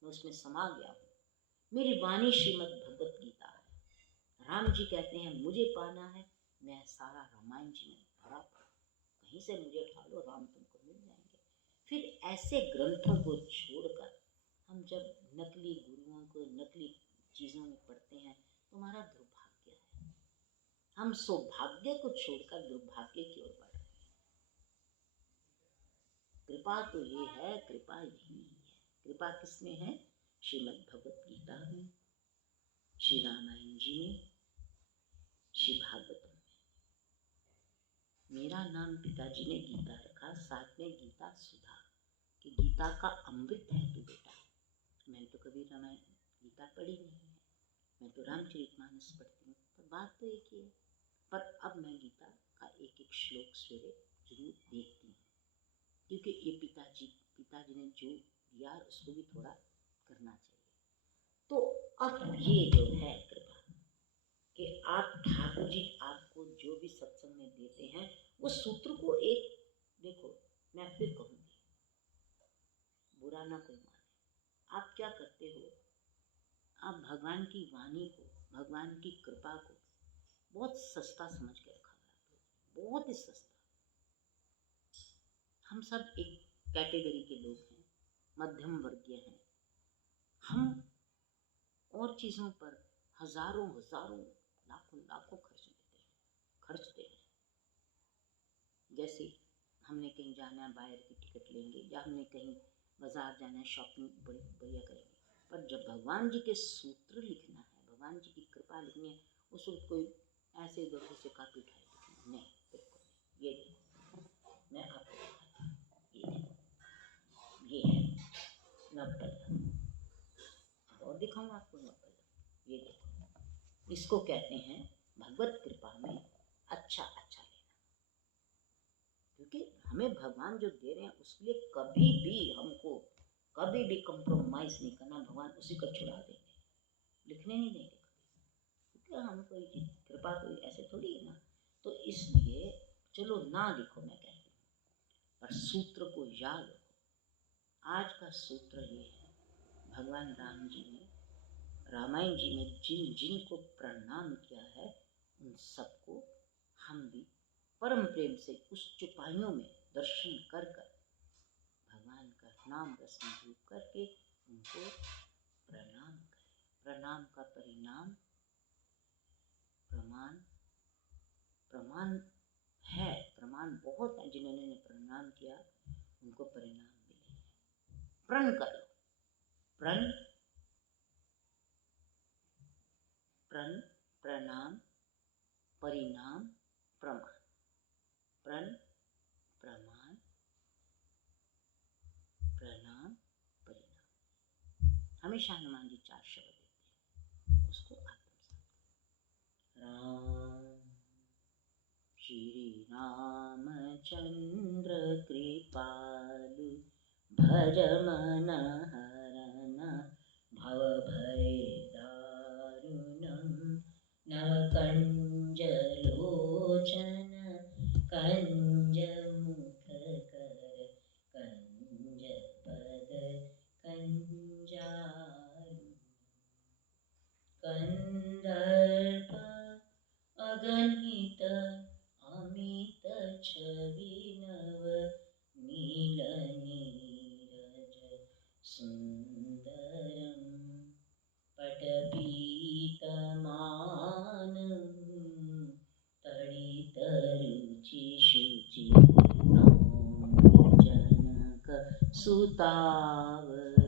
मैं उसमें समा गया हूँ, मेरी वाणी श्रीमद् भगवत गीता है। राम जी कहते हैं मुझे पाना है, मैं सारा रामायण जी में भरा पड़ा, कहीं से मुझे उठा लो, राम तुमको मिल जाएंगे। फिर ऐसे ग्रंथों को छोड़कर हम जब नकली गुरुओं को, नकली चीज़ों में पढ़ते हैं तो हमारा दुर्भाग्य है, हम सौभाग्य को छोड़कर दुर्भाग्य की ओर बढ़ रहे हैं। कृपा तो ये है, कृपा यही है। कृपा किसमें है? श्रीमद् भगवत गीता में, श्री रामायण जी में, श्री भागवतम में। मेरा नाम पिताजी ने गीता रखा, साथ में गीता सुधा, कि गीता का अमृत है तू बेटा। मैंने तो कभी रामायण गीता पढ़ी नहीं है, मैं तो रामचरितमानस पढ़ती हूँ, पर बात तो एक ही है। पर अब मैं गीता का एक एक श्लोक सवेरे जरूर देखती हूँ, क्योंकि ये पिताजी ने जो दिया उसको भी थोड़ा करना चाहिए। तो अब ये जो है कृपा कि आप ठाकुर जी आपको जो भी सत्संग में देते हैं, वो सूत्र को एक देखो, मैं फिर कहूँगी, बुरा ना कोई माने, आप क्या करते हो, आप भगवान की वाणी को, भगवान की कृपा को बहुत सस्ता समझ के रखा है, बहुत ही सस्ता। हम सब एक कैटेगरी के लोग हैं, मध्यम वर्गीय हैं, हम और चीज़ों पर हजारों हजारों लाखों लाखों खर्चते हैं। जैसे हमने कहीं जाना है, बाहर की टिकट लेंगे, या हमने कहीं बाजार जाना है, शॉपिंग बढ़िया करेंगे। पर जब भगवान जी के सूत्र लिखना है, भगवान जी की कृपा लिखनी है, उस वक्त कोई ऐसे इधर से कापी उठाए लिखना नहीं, बिल्कुल नहीं। ये देखो, मैं आपको दिखाता हूँ, ये देखो, ये है नवपल्लव, और दिखाऊँ आपको नवपल्लव, ये देखो, इसको कहते हैं भगवत कृपा में अच्छा अच्छा लेना, क्योंकि हमें भगवान जो दे रहे हैं उसके लिए कभी भी हमको कभी भी कंप्रोमाइज़ नहीं करना, भगवान उसी को छुड़ा देंगे, लिखने नहीं देंगे कभी, क्योंकि हम कोई कृपा कोई ऐसे थोड़ी है ना। तो इसलिए चलो ना लिखो, मैं कहती हूँ, पर सूत्र को याद रखो। आज का सूत्र ये है, भगवान राम जी ने रामायण जी में जिन जिन को प्रणाम किया है, उन सबको हम भी परम प्रेम से उस चुपाइयों में दर्शन कर कर भगवान का नाम रस्म रूप करके उनको प्रणाम करें। प्रणाम का परिणाम प्रमाण, प्रमाण है, प्रमाण बहुत है, जिन्होंने प्रणाम किया उनको परिणाम मिले। प्रण करो, प्रण प्रण प्रणाम परिणाम प्रमाण, प्रण प्रमाण प्रणाम परिणाम। हमेशा हनुमान जी 4 शब्द देते हैं, उसको आत्मसात। राम श्रीरामचन्द्र कृपालु भज मन हरन भवभयदारुणं नवकञ्जलोचन कञ्जमुखकर कञ्जपद कञ्जारु कन्दर्प अगणित अमित छविनव नीलनीरज सुन्दरं पटपीतमानं तडितरुचिशुचिर्नौमि जनक सुताव